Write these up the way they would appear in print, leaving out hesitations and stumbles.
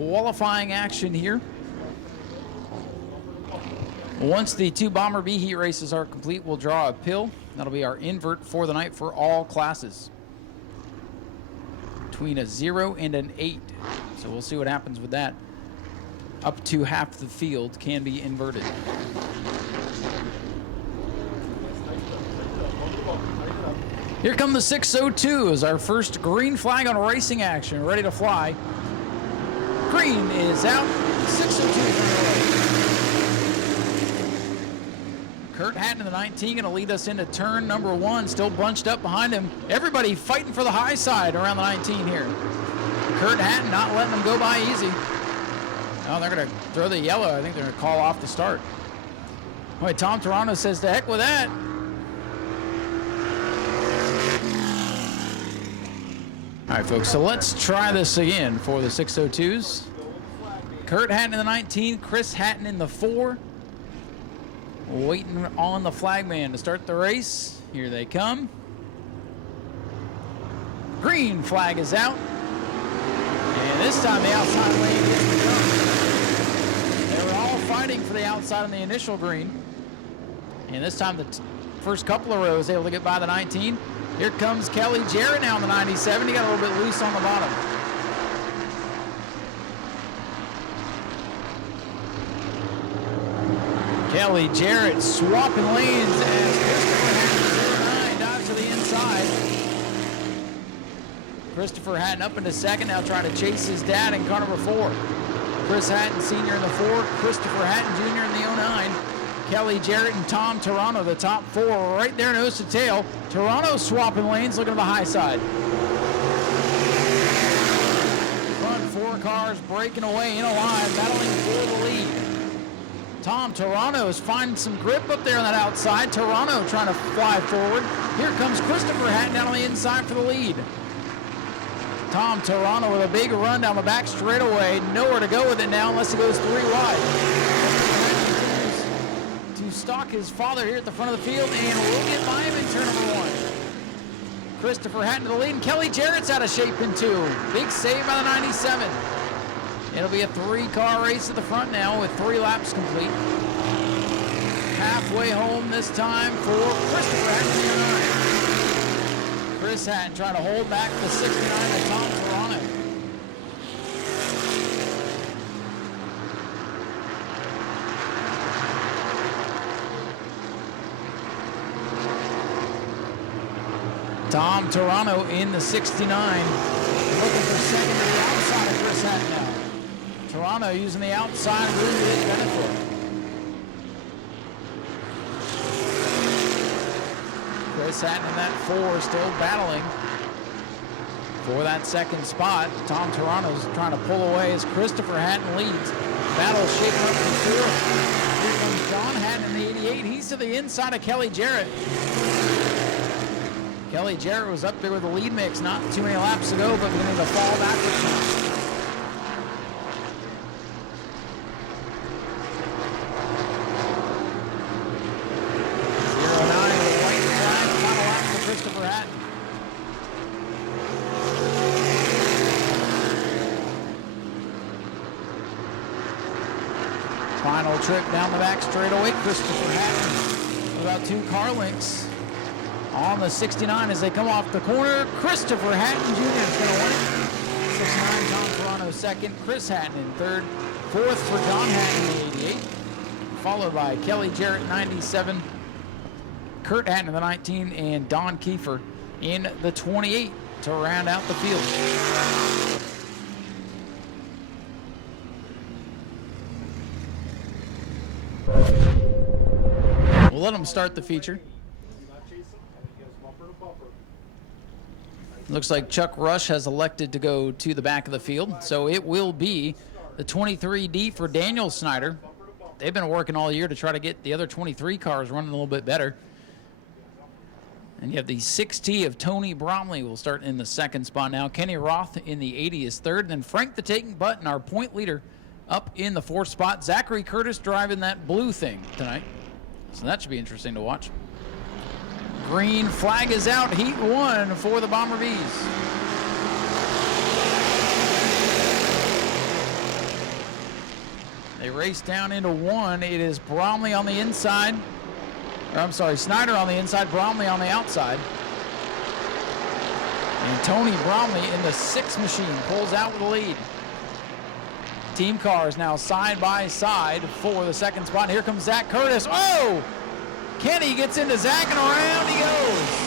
qualifying action here. Once the 2 Bomber B heat races are complete, we'll draw a pill. That'll be our invert for the night for all classes. Between a 0 and an 8. So we'll see what happens with that. Up to half the field can be inverted. Here come the 602 our first green flag on racing action, ready to fly. Green is out, 602 is underway. Kurt Hatton in the 19 gonna lead us into turn number 1, still bunched up behind him. Everybody fighting for the high side around the 19 here. Kurt Hatton not letting them go by easy. Oh, they're gonna throw the yellow. I think they're gonna call off the start. Wait, Tom Toronto says to heck with that. All right, folks, so let's try this again for the 602s. Kurt Hatton in the 19, Chris Hatton in the 4. Waiting on the flagman to start the race. Here they come. Green flag is out. And this time the outside lane gets the jump. They were all fighting for the outside on the initial green. And this time the first couple of rows able to get by the 19. Here comes Kelly Jarrett now in the 97. He got a little bit loose on the bottom. Kelly Jarrett swapping lanes as Christopher Hatton 09 dives to the inside. Christopher Hatton up into second, now trying to chase his dad in car number 4. Chris Hatton Sr. in the 4, Christopher Hatton Jr. in the 09. Kelly Jarrett and Tom Toronto, the top 4, right there nose to tail. Toronto swapping lanes, looking to the high side. Front 4 cars breaking away in a line, battling for the lead. Tom Toronto is finding some grip up there on that outside. Toronto trying to fly forward. Here comes Christopher Hatton down on the inside for the lead. Tom Toronto with a big run down the back straightaway. Nowhere to go with it now unless it goes 3 wide. To stalk his father here at the front of the field, and we'll get by him in turn number 1. Christopher Hatton to the lead, and Kelly Jarrett's out of shape in 2. Big save by the 97. It'll be a 3-car race at the front now with 3 laps complete. Halfway home this time for Christopher Hatton. Chris Hatton trying to hold back the 69 of Tom Toronto. Tom Toronto in the 69, looking for second to the outside of Chris Hatton now. Toronto using the outside really to his benefit. Chris Hatton in that 4 still battling for that second spot. Tom Toronto's trying to pull away as Christopher Hatton leads. Battle shaking up the 4. Here comes John Hatton in the 88. He's to the inside of Kelly Jarrett. Kelly Jarrett was up there with the lead mix not too many laps ago, but beginning to fall backwards now. Christopher Hatton. Final trip down the back straightaway. Christopher Hatton about 2 car lengths on the 69 as they come off the corner. Christopher Hatton Jr. is going to win it. 69, Tom Toronto second. Chris Hatton in third. Fourth for John Hatton in the 88. Followed by Kelly Jarrett 97. Kurt Hatton in the 19, and Don Kiefer in the 28 to round out the field. We'll let them start the feature. Looks like Chuck Rush has elected to go to the back of the field, so it will be the 23D for Daniel Snyder. They've been working all year to try to get the other 23 cars running a little bit better. And you have the 6T of Tony Bromley will start in the second spot now. Kenny Roth in the 80 is third. Then Frank the Taking Button, our point leader, up in the 4th spot. Zachary Curtis driving that blue thing tonight. So that should be interesting to watch. Green flag is out. Heat 1 for the Bomber Bees. They race down into one. It is Bromley on the inside. Or, I'm sorry, Snyder on the inside, Bromley on the outside. And Tony Bromley in the 6 machine pulls out with the lead. Team cars now side by side for the second spot. And here comes Zach Curtis. Oh! Kenny gets into Zach and around he goes.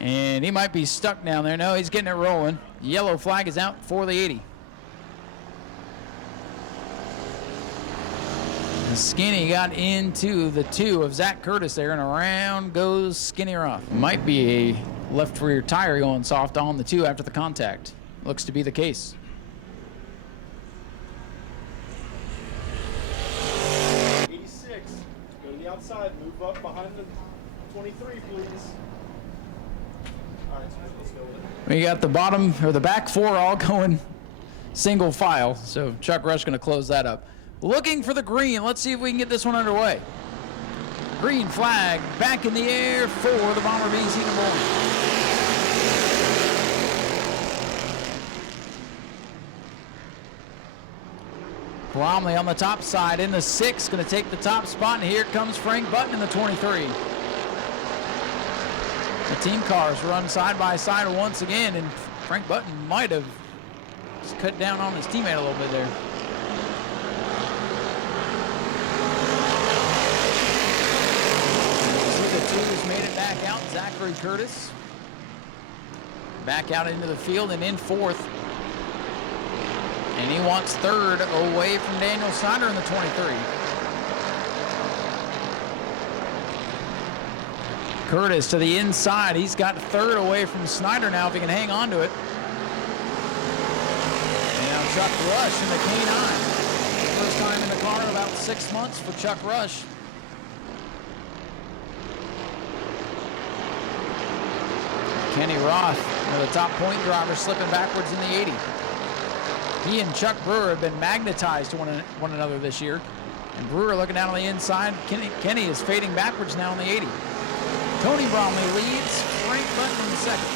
And he might be stuck down there. No, he's getting it rolling. Yellow flag is out for the 80. And Skinny got into the 2 of Zach Curtis there, and around goes Skinny Roth. Might be a left rear tire going soft on the 2 after the contact. Looks to be the case. Go to the outside, move up behind the 23, please. All right, so let's go with it. We got the bottom, or the back 4 all going single file, so Chuck Rush going to close that up. Looking for the green. Let's see if we can get this one underway. Green flag back in the air for the Bomber Bees heat number 1. Bromley on the top side in the 6, going to take the top spot, and here comes Frank Button in the 23. The team cars run side by side once again, and Frank Button might have just cut down on his teammate a little bit there. So the 2's made it back out. Zachary Curtis back out into the field and in 4th. And he wants 3rd away from Daniel Snyder in the 23. Curtis to the inside. He's got 3rd away from Snyder now if he can hang on to it. And now Chuck Rush in the K9. First time in the car in about 6 months for Chuck Rush. Kenny Roth, one of the top point drivers, slipping backwards in the 80. He and Chuck Brewer have been magnetized to one another this year. And Brewer looking down on the inside. Kenny is fading backwards now in the 80. Tony Bromley leads, Frank Button in second.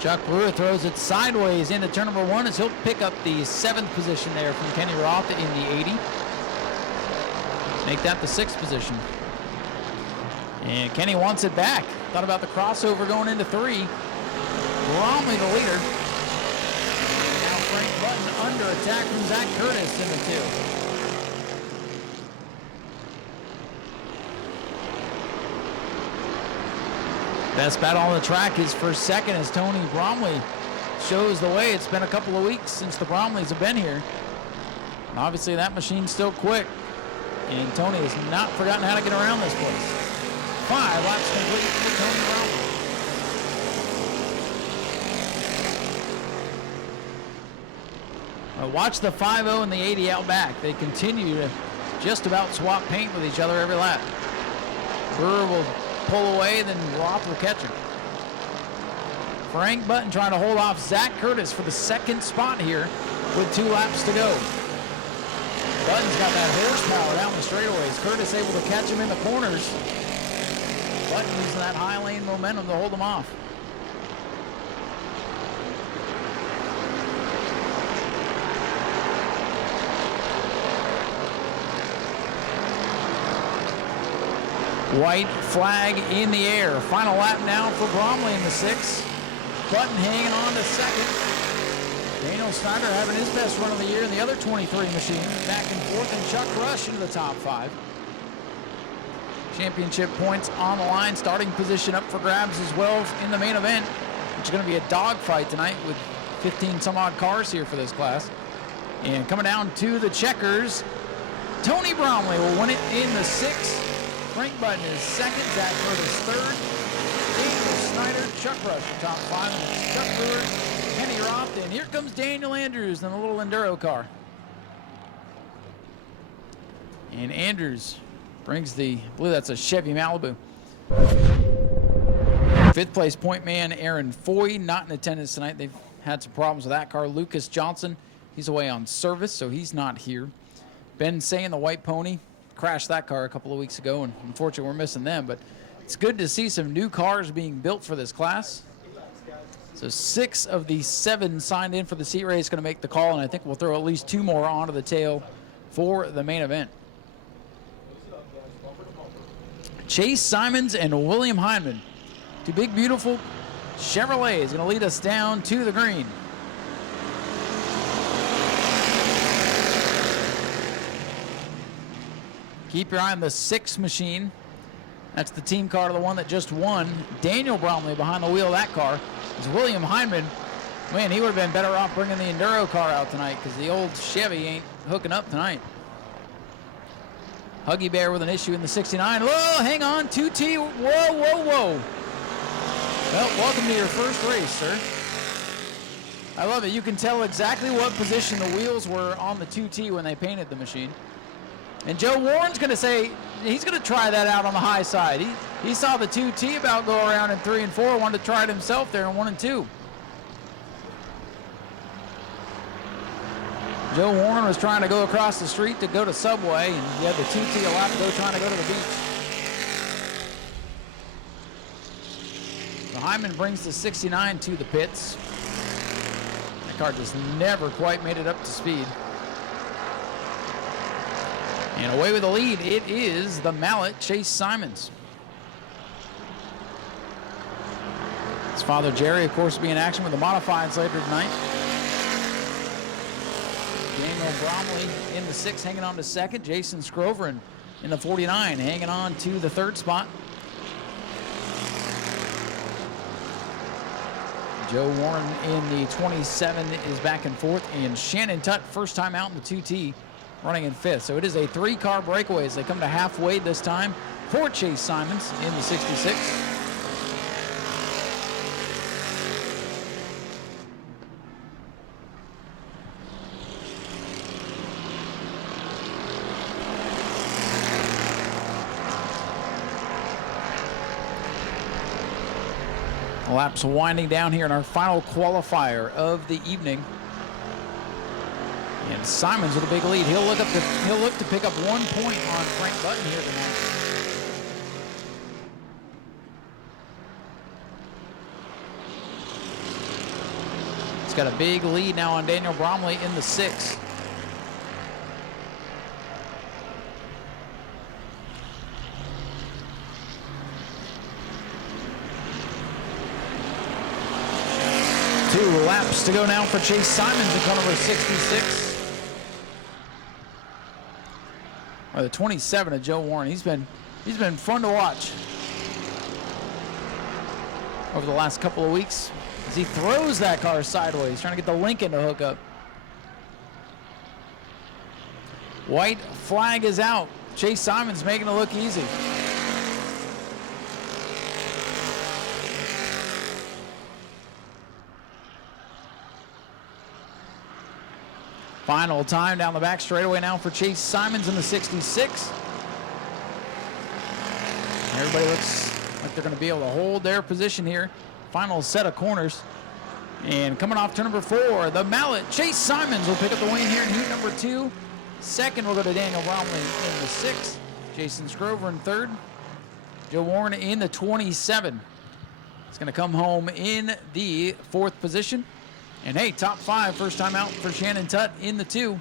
Chuck Brewer throws it sideways into turn number 1 as he'll pick up the 7th position there from Kenny Roth in the 80. Make that the 6th position. And Kenny wants it back. Thought about the crossover going into 3. Bromley the leader. Now Frank Button under attack from Zach Curtis in the 2. Best battle on the track is for second as Tony Bromley shows the way. It's been a couple of weeks since the Bromleys have been here. And obviously that machine's still quick. And Tony has not forgotten how to get around this place. 5 laps complete for Tony Bromley. Watch the 5.0 and the 80 out back. They continue to just about swap paint with each other every lap. Brewer will pull away, then Roth will catch him. Frank Button trying to hold off Zach Curtis for the 2nd spot here with 2 laps to go. Button's got that horsepower down the straightaways. Curtis able to catch him in the corners. Button using that high lane momentum to hold him off. White flag in the air. Final lap now for Bromley in the 6. Button hanging on to 2nd. Daniel Snyder having his best run of the year in the other 23 machine. Back and forth, and Chuck Rush into the top 5. Championship points on the line. Starting position up for grabs as well in the main event. It's going to be a dogfight tonight with 15 some odd cars here for this class. And coming down to the checkers, Tony Bromley will win it in the 6th. Frank Button is 2nd. Zach Curtis 3rd. Daniel Snyder, Chuck Rush the top 5. And Chuck Brewer, Kenny Roth, and here comes Daniel Andrews in a little Enduro car. And Andrews brings the, I believe that's a Chevy Malibu. 5th place point man Aaron Foy, not in attendance tonight. They've had some problems with that car. Lucas Johnson, he's away on service, so he's not here. Ben Say in the white pony. crashed that car a couple of weeks ago, and unfortunately we're missing them. But it's good to see some new cars being built for this class. So 6 of the 7 signed in for the seat race going to make the call, and I think we'll throw at least 2 more onto the tail for the main event. Chase Simons and William Hindman, 2 big, beautiful Chevrolets, going to lead us down to the green. Keep your eye on the 6 machine. That's the team car, the one that just won. Daniel Bromley behind the wheel of that car. Is William Hindman. Man, he would have been better off bringing the Enduro car out tonight because the old Chevy ain't hooking up tonight. Huggy Bear with an issue in the 69. Whoa, hang on, 2T. Whoa, whoa, whoa. Well, welcome to your first race, sir. I love it. You can tell exactly what position the wheels were on the 2T when they painted the machine. And Joe Warren's going to say he's going to try that out on the high side. He saw the 2T about go around in 3 and 4, wanted to try it himself there in 1 and 2. Joe Warren was trying to go across the street to go to Subway, and he had the 2T a lap ago trying to go to the beach. So Hyman brings the 69 to the pits. That car just never quite made it up to speed. And away with the lead, it is the Mallet, Chase Simons. His father, Jerry, of course, will be in action with the modifieds later tonight. Daniel Bromley in the 6, hanging on to 2nd. Jason Scrover in the 49, hanging on to the 3rd spot. Joe Warren in the 27 is back and forth, and Shannon Tutt, first time out in the 2T, running in 5th. So it is a 3-car breakaway as they come to halfway this time for Chase Simons in the 66. Laps winding down here in our final qualifier of the evening. And Simons with a big lead. He'll look to pick up 1 point on Frank Button here tonight. He's got a big lead now on Daniel Bromley in the 6. Two laps to go now for Chase Simons in car number 66. Or the 27 of Joe Warren. He's been fun to watch over the last couple of weeks as he throws that car sideways, trying to get the Lincoln to hook up. White flag is out. Chase Simons making it look easy. Final time down the back straightaway now for Chase Simons in the 66. Everybody looks like they're going to be able to hold their position here. Final set of corners. And coming off turn number 4, the Mallet, Chase Simons will pick up the win here in heat number 2. Second will go to Daniel Bromley in the 6th. Jason Scrover in 3rd. Joe Warren in the 27. It's going to come home in the 4th position. And hey, top 5, first time out for Shannon Tutt in the 2.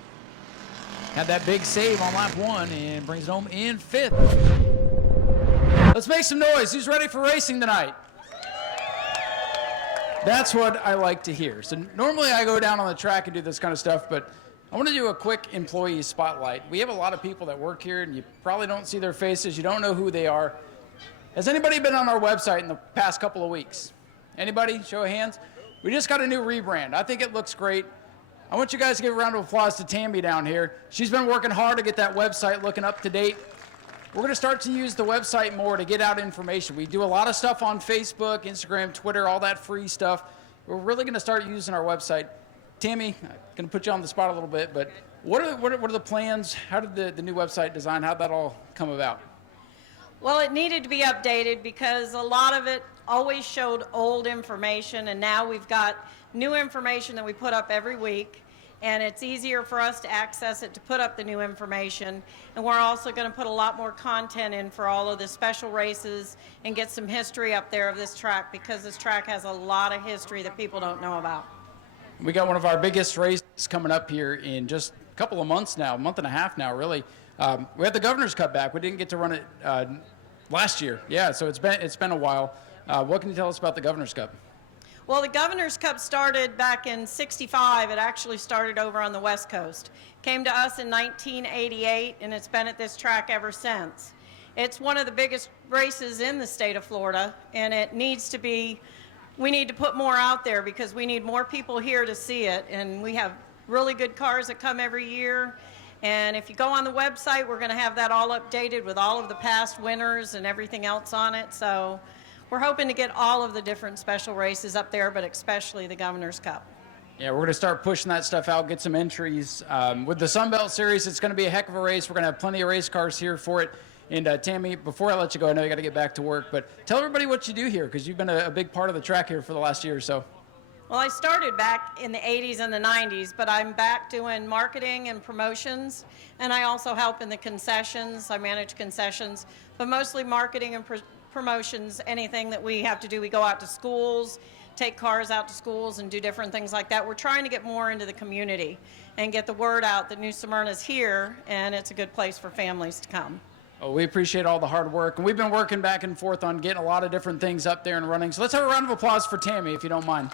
Had that big save on lap 1 and brings it home in 5th. Let's make some noise. Who's ready for racing tonight? That's what I like to hear. So normally I go down on the track and do this kind of stuff, but I want to do a quick employee spotlight. We have a lot of people that work here, and you probably don't see their faces. You don't know who they are. Has anybody been on our website in the past couple of weeks? Anybody? Show of hands. We just got a new rebrand. I think it looks great. I want you guys to give a round of applause to Tammy down here. She's been working hard to get that website looking up to date. We're going to start to use the website more to get out information. We do a lot of stuff on Facebook, Instagram, Twitter, all that free stuff. We're really going to start using our website. Tammy, I'm going to put you on the spot a little bit, but what are the plans? How did the new website design, how did that all come about? Well, it needed to be updated because a lot of it always showed old information, and now we've got new information that we put up every week. and it's easier for us to access it to put up the new information. And we're also going to put a lot more content in for all of the special races and get some history up there of this track, because this track has a lot of history that people don't know about. We got one of our biggest races coming up here in just a couple of months now, a month and a half now, really. We had the Governor's Cup back. We didn't get to run it last year. Yeah, so it's been a while. What can you tell us about the Governor's Cup? Well, the Governor's Cup started back in '65. It actually started over on the West Coast. Came to us in 1988, and it's been at this track ever since. It's one of the biggest races in the state of Florida, and it needs to be, we need to put more out there because we need more people here to see it. And we have really good cars that come every year. And if you go on the website, we're going to have that all updated with all of the past winners and everything else on it. So we're hoping to get all of the different special races up there, but especially the Governor's Cup. Yeah, we're going to start pushing that stuff out, get some entries. With the Sunbelt Series, it's going to be a heck of a race. We're going to have plenty of race cars here for it. And Tammy, before I let you go, I know you got to get back to work, but tell everybody what you do here, because you've been a big part of the track here for the last year or so. Well, I started back in the 80s and the 90s, but I'm back doing marketing and promotions, and I also help in the concessions. I manage concessions, but mostly marketing and promotions. Anything that we have to do, we go out to schools, take cars out to schools and do different things like that. We're trying to get more into the community and get the word out that New Smyrna's here, and it's a good place for families to come. Oh, we appreciate all the hard work, and we've been working back and forth on getting a lot of different things up there and running. So let's have a round of applause for Tammy, if you don't mind.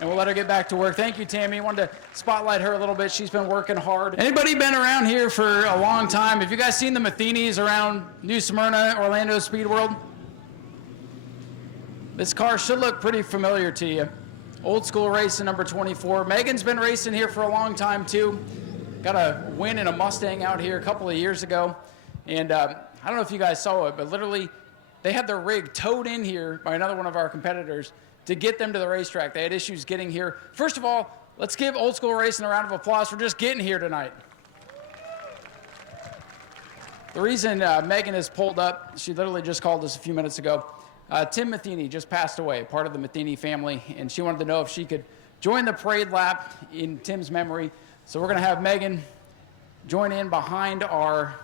And we'll let her get back to work. Thank you, Tammy. Wanted to spotlight her a little bit. She's been working hard. Anybody been around here for a long time? Have you guys seen the Matheny's around New Smyrna, Orlando Speed World? This car should look pretty familiar to you. Old school racing number 24. Megan's been racing here for a long time, too. Got a win in a Mustang out here a couple of years ago. And I don't know if you guys saw it, but literally they had their rig towed in here by another one of our competitors to get them to the racetrack. They had issues getting here. First of all, let's give Old School Racing a round of applause for just getting here tonight. The reason Megan is pulled up, she literally just called us a few minutes ago. Tim Matheny just passed away, part of the Matheny family, and she wanted to know if she could join the parade lap in Tim's memory. So we're going to have Megan join in behind our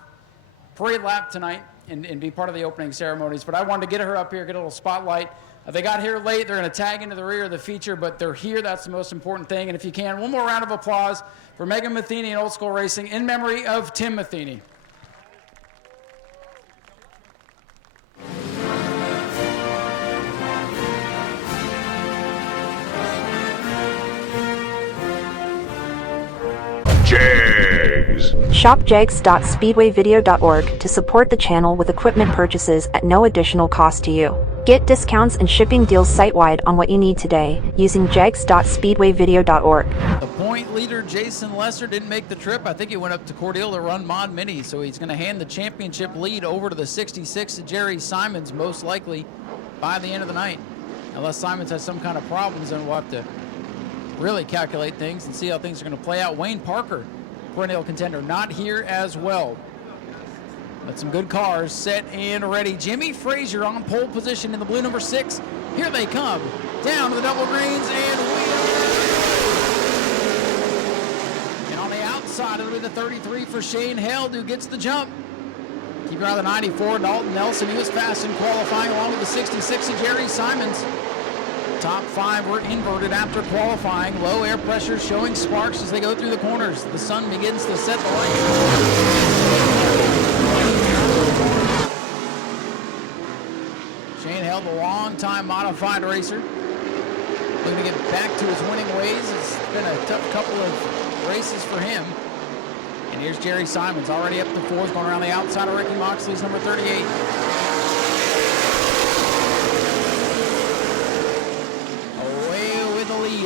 parade lap tonight and be part of the opening ceremonies. But I wanted to get her up here, get a little spotlight. They got here late. They're going to tag into the rear of the feature, but they're here. That's the most important thing. And if you can, one more round of applause for Megan Matheny and Old School Racing in memory of Tim Matheny. Jags. Shop jags.speedwayvideo.org to support the channel with equipment purchases at no additional cost to you. Get discounts and shipping deals site-wide on what you need today using jags.speedwayvideo.org. The point leader, Jason Lesser, didn't make the trip. I think he went up to Cordele to run Mod Mini, so he's going to hand the championship lead over to the 66 to Jerry Simons, most likely by the end of the night. Unless Simons has some kind of problems, then we'll have to really calculate things and see how things are going to play out. Wayne Parker, perennial contender, not here as well. But some good cars set and ready. Jimmy Frazier on pole position in the blue number 6. Here they come. Down to the double greens and on the outside, it'll be the 33 for Shane Held, who gets the jump. Keep your eye on the 94, Dalton Nelson. He was fast in qualifying along with the 66 of Jerry Simons. Top 5 were inverted after qualifying. Low air pressure showing sparks as they go through the corners. The sun begins to set the light. Shane Held, a long-time modified racer. Looking to get back to his winning ways. It's been a tough couple of races for him. And here's Jerry Simons, already up to 4s, going around the outside of Ricky Moxley's number 38.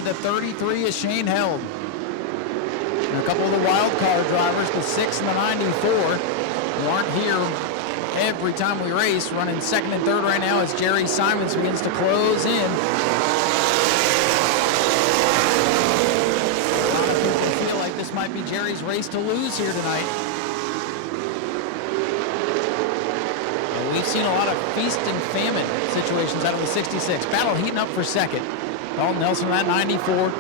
The 33 is Shane Held. And a couple of the wild card drivers, the 6 and the 94, who aren't here every time we race, running 2nd and 3rd right now as Jerry Simons begins to close in. A lot of people feel like this might be Jerry's race to lose here tonight. We've seen a lot of feast and famine situations out of the 66. Battle heating up for 2nd. Dalton Nelson on that 94.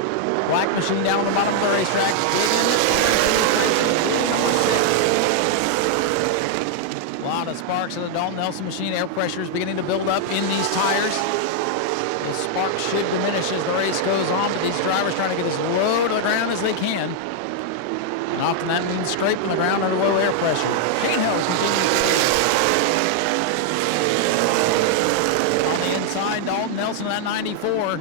Black machine down on the bottom of the racetrack. A lot of sparks of the Dalton Nelson machine. Air pressure is beginning to build up in these tires. The sparks should diminish as the race goes on, but these drivers trying to get as low to the ground as they can. And often that means scraping the ground under low air pressure. Shane Hills continues. On the inside, Dalton Nelson in that 94.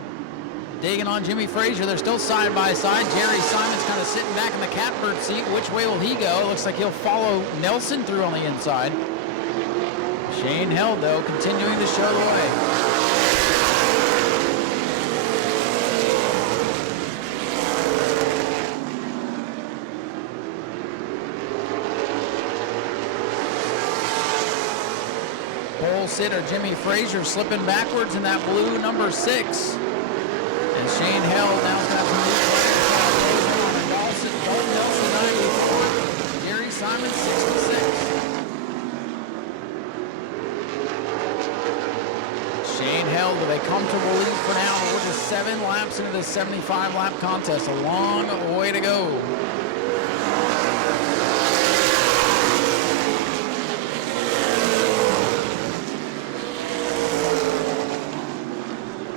Digging on Jimmy Frazier. They're still side by side. Jerry Simon's kind of sitting back in the catbird seat. Which way will he go? Looks like he'll follow Nelson through on the inside. Shane Held, though, continuing to show the way. Pole sitter Jimmy Frazier slipping backwards in that blue number 6. And Shane Held now has got some new players. Dalton Nelson 94, Jerry Simon 66. Shane Held with a comfortable lead for now. We're just 7 laps into this 75-lap contest. A long way to go.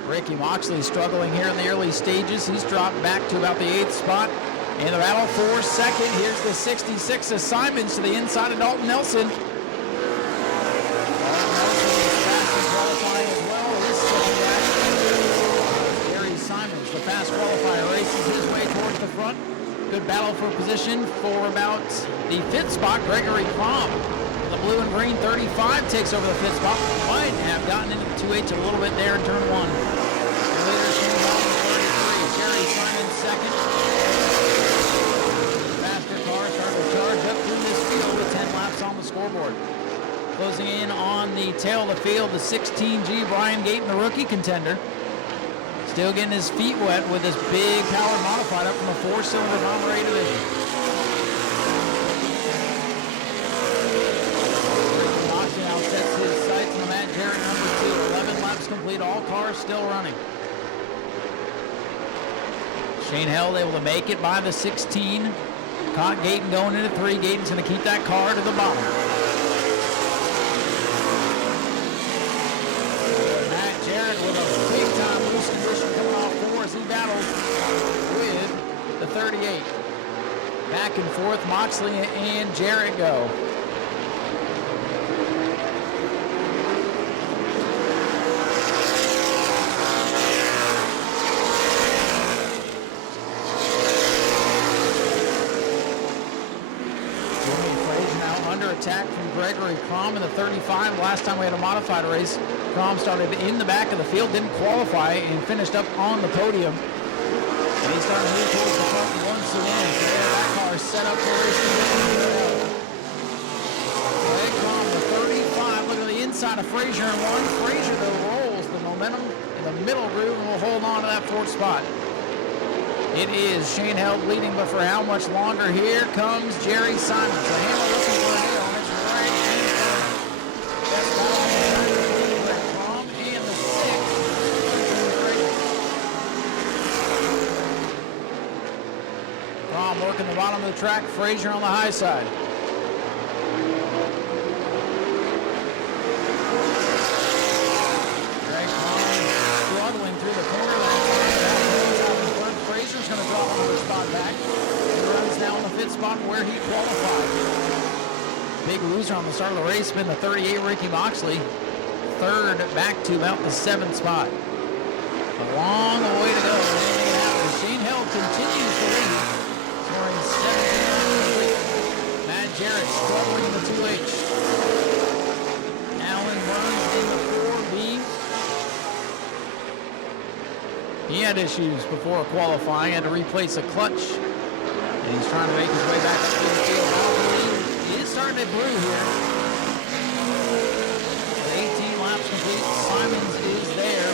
Ricky Moxley struggling here in the early stages. He's dropped back to about the 8th spot. In the battle for second, here's the 66 of Simons to the inside of Dalton Nelson. Dalton Nelson is fast in qualifying as well. Gary Simons, the fast qualifier, races his way towards the front. Good battle for position for about the 5th spot. Gregory Crom, the blue and green 35, takes over the 5th spot. Might have gotten into the 2H a little bit there in turn 1. Jerry Simon second. Faster car starting to charge up through this field with 10 laps on the scoreboard. Closing in on the tail of the field, the 16G Brian Gayton, the rookie contender. Still getting his feet wet with this big powered modified up from a 4-cylinder Monterey division. Moxley now sets his sights on the Matt Jarrett number 2. 11 laps complete, all cars still running. Shane Held able to make it by the 16. Caught Gayton going into 3. Gayton's going to keep that car to the bottom. Matt Jarrett with a big-time loose condition coming off 4 as he battles with the 38. Back and forth, Moxley and Jarrett go. Attack from Gregory Crom in the 35. Last time we had a modified race, Crom started in the back of the field, didn't qualify, and finished up on the podium. And he's starting to move towards the front once again. So that car is set up for racing. Greg Crom, the 35. Look at the inside of Frazier in 1. Frazier, though, rolls the momentum in the middle groove and will hold on to that 4th spot. It is Shane Held leading, but for how much longer? Here comes Jerry Simons. The hammer looking for a hill, and it's right in front. Best battle on the track between Greg Crom and the 6. Crom working the bottom of the track, Frazier on the high side. Greg Crom struggling through the corner. Frazier's going to drop another spot back. He runs now in the 5th spot where he qualified. Big loser on the start of the race been the 38 Ricky Moxley. 3rd back to about the 7th spot. A long way to go. Shane Held continues to lead, scoring 17. Matt Jarrett struggling in the 2H. Allen Burns in the 4B. He had issues before qualifying, had to replace a clutch, and he's trying to make his way back up to the field. He is starting to brew here. 18 laps complete. Simons is there. 2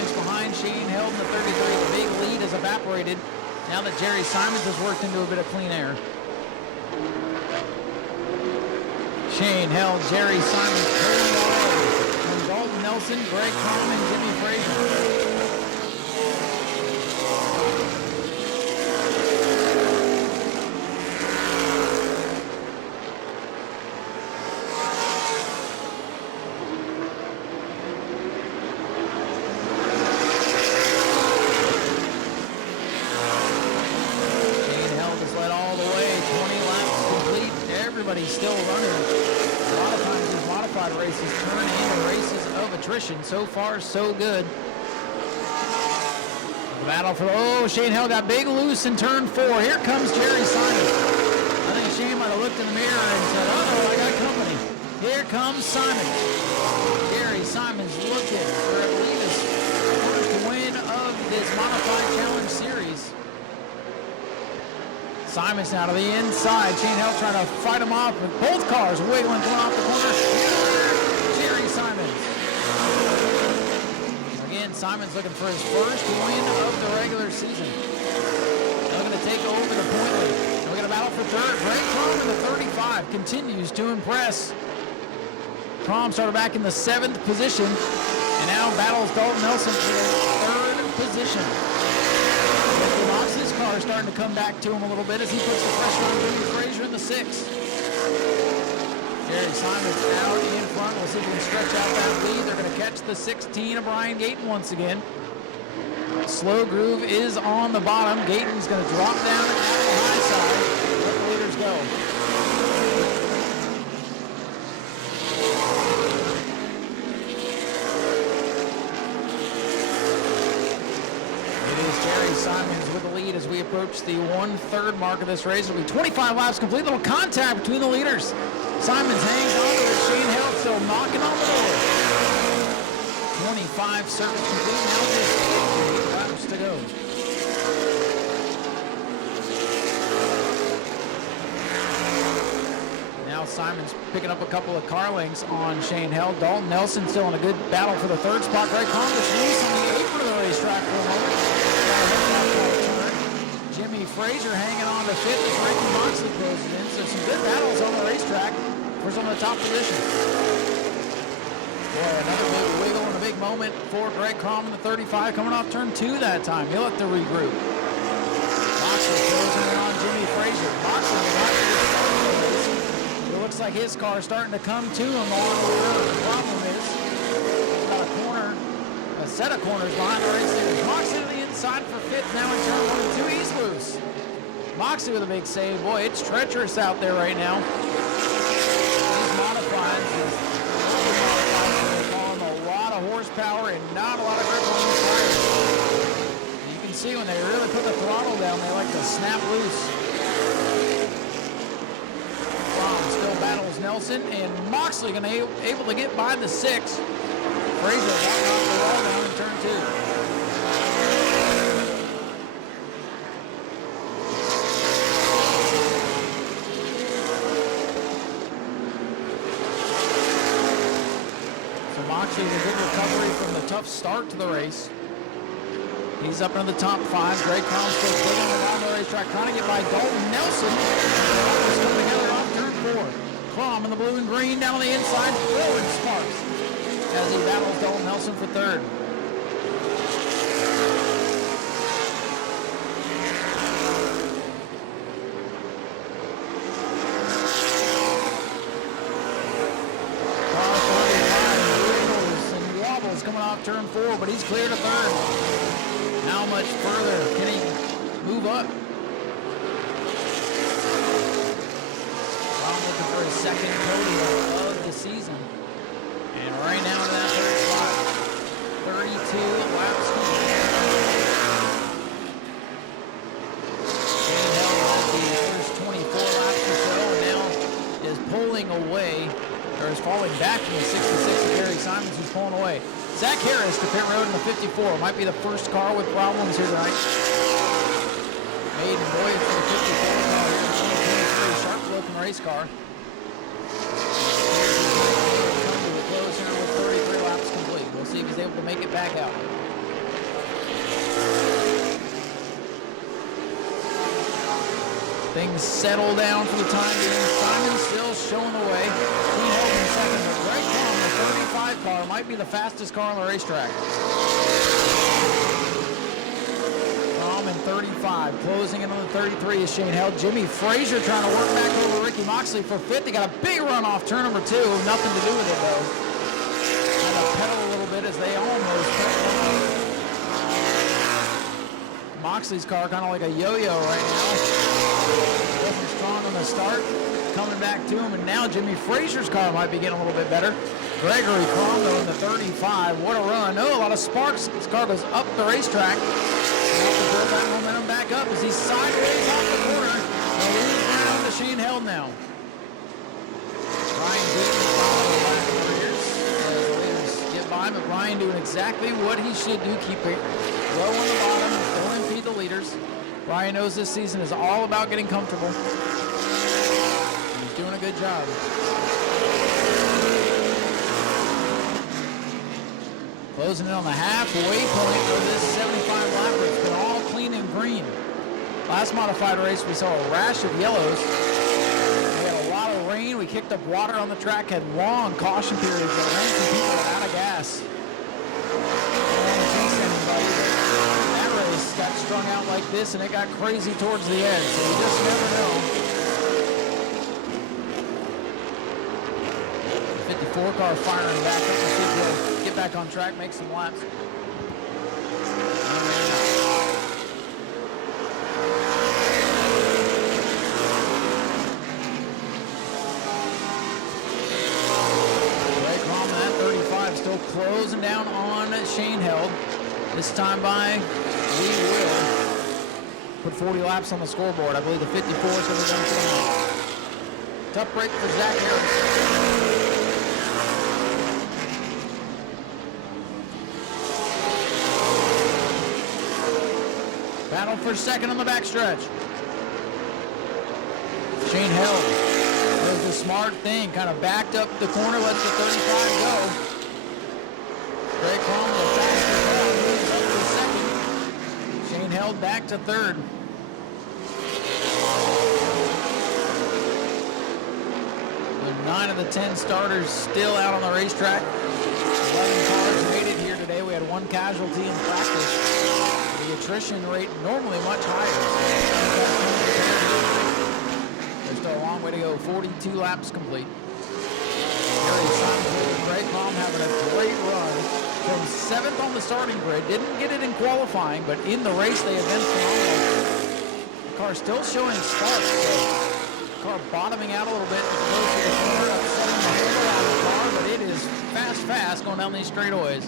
lengths behind Shane Held in the 33. The big lead has evaporated now that Jerry Simons has worked into a bit of clean air. Shane Held, Jerry Simons pulling away from Dalton Nelson, Greg Crom, and Jimmy Frazier. but he's still running. A lot of times these modified races turn into races of attrition. So far, so good. The battle for, Shane Hell got big loose in turn 4. Here comes Jerry Simon. I think Shane might have looked in the mirror and said, I got company. Here comes Simon. Jerry Simon's looking for, I believe, his first win of this Modified Challenge Series. Simon's now to the inside. Shane Hell trying to fight him off with both cars wiggling coming off the corner. Jerry Simons. Again, Simon's looking for his first win of the regular season. Looking to take over the point lead. We're going to battle for third. Greg Crom in the 35 continues to impress. Crom started back in the 7th position and now battles Dalton Nelson for the 3rd position. Moxley's car starting to come back to him a little bit as he puts the pressure on Jimmy Frazier in the 6th. Jerry Simon's out in front. We'll see if we can stretch out that lead. They're going to catch the 16 of Brian Gayton once again. Slow Groove is on the bottom. Gayton's going to drop down out of the high side. Let the leaders go. Simons with the lead as we approach the 1/3 mark of this race. It'll be 25 laps complete. Little contact between the leaders. Simons hangs on to it. Shane Hell still knocking on the door. 25 circuits complete. Now just 8 laps to go. Now Simons picking up a couple of car lengths on Shane Hell. Dalton Nelson still in a good battle for the 3rd spot. Greg Congress loose on the apron of the racetrack for a moment. Jimmy Frazier hanging on to 5th as Ricky Moxley closes in. So some good battles on the racetrack for some of the top positions. Boy, another big wiggle and a big moment for Greg Crom in the 35 coming off turn 2 that time. He'll have to regroup. Moxley closing in on Jimmy Frazier. Moxley it looks like his car is starting to come to him on the rear. The problem is he's got a set of corners behind the race leaders. Moxley to the inside for 5th now in turn 1 and 2. He's loose. Moxley with a big save. Boy, it's treacherous out there right now. These modifieds are on a lot of horsepower and not a lot of grip on these tires. You can see when they really put the throttle down, they like to snap loose. Still battles Nelson and Moxley going to be able to get by the 6. Frazier got off the wall down in turn 2. So Moxley with a good recovery from the tough start to the race. He's up into the top 5. Greg Crom still digging around the racetrack, trying to get by Dalton Nelson. It's coming together off turn 4. Crom in the blue and green down on the inside. Forward Sparks as he battles Dalton Nelson for 3rd. Car 45 wiggles and wobbles coming off turn 4, but he's clear to 3rd. How much further can he move up? Crom looking for his 2nd podium of the season. And right now in that 3rd spot, 32 laps complete. Shane Hell has the first 24 laps or so and now is pulling away, or is falling back from the 66 of Gary Simons, who's pulling away. Zach Harris to pit road in the 54. Might be the first car with problems here tonight. Maiden voyage for the 54 car here in 2023. Sharp looking race car. Come to a close here with 33 laps complete. We'll see if he's able to make it back out. Things settle down for the time being. Simon still showing the way. He held in 2nd, but Greg Crom, the 35 car, might be the fastest car on the racetrack. Crom in 35, closing in on the 33 is Shane Hell. Jimmy Frazier trying to work back over Ricky Moxley for 5th. They got a big run off turn number 2. Nothing to do with it though. Trying to pedal a little bit as they almost pedal. Moxley's car kind of like a yo-yo right now. Wasn't strong on the start. Coming coming back to him, and now Jimmy Frazier's car might be getting a little bit better. Gregory Cromwell in the 35. What a run. Oh, a lot of sparks. This car goes up the racetrack. Build that momentum back up as he's sideways off the corner. They'll lose ground to Shane Held now. Ryan Deaton following the last 4 years. As the leaders get by, but Ryan doing exactly what he should do. Keep it low on the bottom. Don't impede the leaders. Ryan knows this season is all about getting comfortable. He's doing a good job. Closing in on the halfway point of this 75 lapper. It's been all clean and green. Last modified race, we saw a rash of yellows. We had a lot of rain. We kicked up water on the track, had long caution periods that ran some people out of gas. That race got strung out like this, and it got crazy towards the end, so you just never know. 54 car firing back up. We'll see if they'll get back on track, make some laps. Ray Crom, that 35 still closing down on Shane Held. This time by, we will put 40 laps on the scoreboard. I believe the 54 is going to be done tonight. Tough break for Zach Harris. Battle for second on the backstretch. Shane Held does the smart thing, kind of backed up the corner, lets the 35 go. Greg Crom, the fastest car, moves up to second. Shane Held back to third. The 9 of the 10 starters still out on the racetrack. 11 cars made it here today. We had one casualty in practice. The attrition rate normally much higher. There's still a long way to go. 42 laps complete. Gary Simon, Greg Crom having a great run. From 7th on the starting grid. Didn't get it in qualifying, but in the race they have been phenomenal. The car still showing sparks. So the car bottoming out a little bit. Upsetting the handle out of the car, but it is fast going down these straightaways.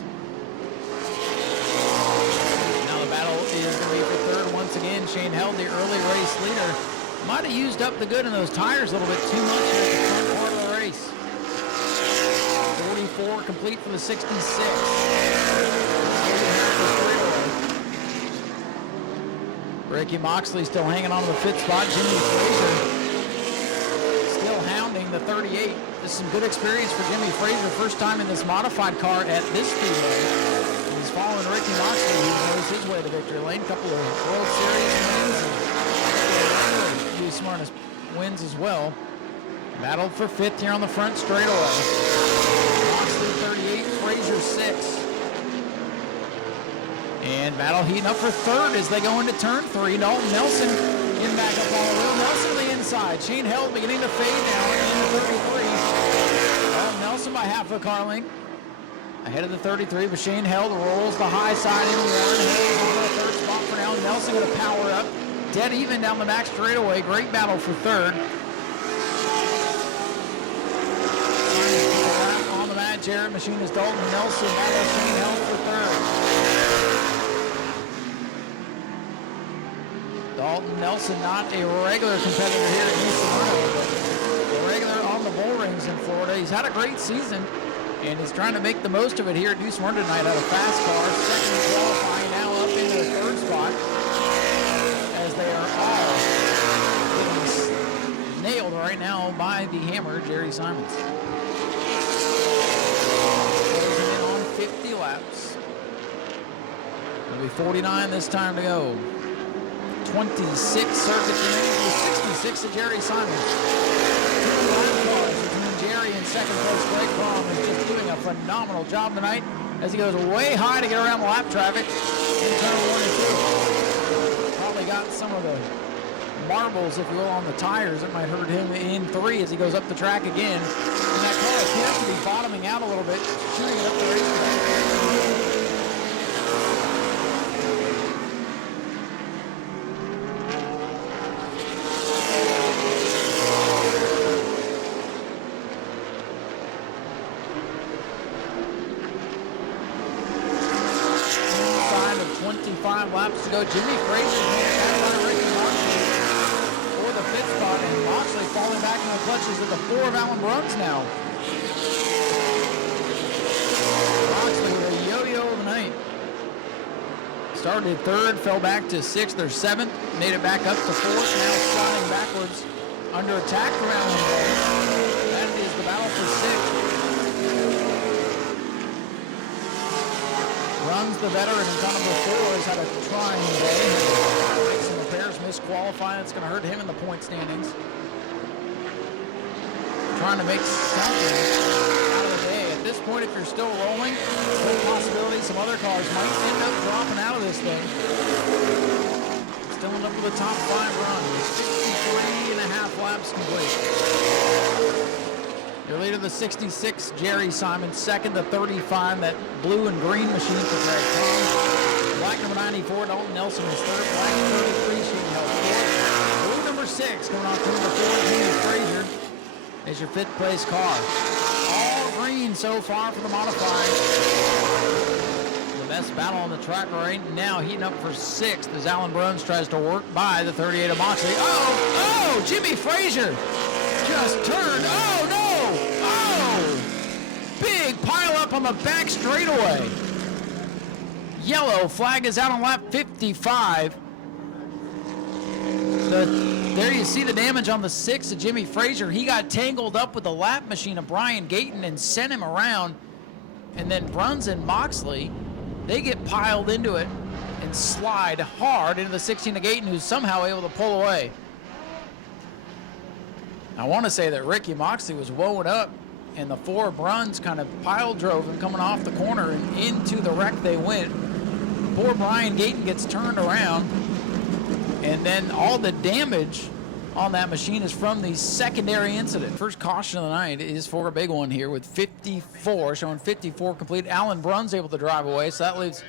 Battle is going to be for third once again. Shane Held, the early race leader, might have used up the good in those tires a little bit too much in the front part of the race. 44 complete for the 66. Ricky Moxley still hanging on to the 5th spot. Jimmy Frazier still hounding the 38. This is some good experience for Jimmy Frazier. First time in this modified car at this speedway. He's following Ricky Moxley, who knows his way to victory lane. Couple of World Series wins and a few Smyrna wins as well. Battled for 5th here on the front straightaway. Moxley 38, Frazier 6. And battle heating up for third as they go into turn 3. Dalton Nelson in back up on the wheel. Nelson to the inside. Shane Held beginning to fade now into 33. Dalton Nelson by half a car length. Ahead of the 33, but Shane Held rolls the high side into one. Held on the 3rd spot for now. Nelson going to power up. Dead even down the back straightaway. Great battle for 3rd. On the mat, Jarrett Machinist Dalton Nelson. Battle Shane Held for 3rd. Dalton Nelson, not a regular competitor here at New Smyrna, but a regular on the bull rings in Florida. He's had a great season. And he's trying to make the most of it here at New Smyrna tonight. Had a fast car, second qualifying, now up into the 3rd spot. As they are all getting nailed right now by the hammer, Jerry Simons. Closing in on 50 laps. It'll be 49 this time to go. 26 circuits remaining with 66 to Jerry Simons. 2 lap cars between Jerry in second place. Greg Crom is just doing a phenomenal job tonight as he goes way high to get around the lap traffic in turn 1 and 2. Probably got some of the marbles, if you will, on the tires. It might hurt him in 3 as he goes up the track again. And that car appears to be bottoming out a little bit, shooting it up the racetrack. laps to go. Jimmy Fraser by Ricky Moxley for the 5th spot, and Moxley falling back in the clutches of the 4 of Alan Bruns now. Moxley with a yo-yo of the night. Started 3rd, fell back to 6th or 7th, made it back up to 4th, now sliding backwards under attack from Alan Bruns. That is the battle for 6th. Bruns, the veteran in car number 4, has had a trying day. Some repairs, misqualifying. It's going to hurt him in the point standings. Trying to make something out of the day. At this point, if you're still rolling, there's a possibility some other cars might end up dropping out of this thing. Still end up with a top 5 run. 63.5 laps complete. Your leader, the 66, Jerry Simon. 2nd, the 35, that blue and green machine for Greg Tom. Black number 94, Dalton Nelson is 3rd. Black 33, Shane Held 4th. Blue number 6, coming off to number 4, Jimmy Fraser, is your 5th place car. All green so far for the modified. The best battle on the track right now, heating up for 6th as Alan Bruns tries to work by the 38 of Moxley. Oh, Jimmy Fraser just turned. Oh, no. Big pile up on the back straightaway. Yellow flag is out on lap 55. There you see the damage on the 6 of Jimmy Fraser. He got tangled up with the lap machine of Brian Gayton and sent him around. And then Bruns and Moxley, they get piled into it and slide hard into the 16 of Gayton, who's somehow able to pull away. I want to say that Ricky Moxley was wound up, and the 4 Bruns kind of pile drove him coming off the corner, and into the wreck they went. Poor Brian Gayton gets turned around, and then all the damage on that machine is from the secondary incident. First caution of the night is for a big one here with 54, showing 54 complete. Alan Bruns able to drive away, so that leaves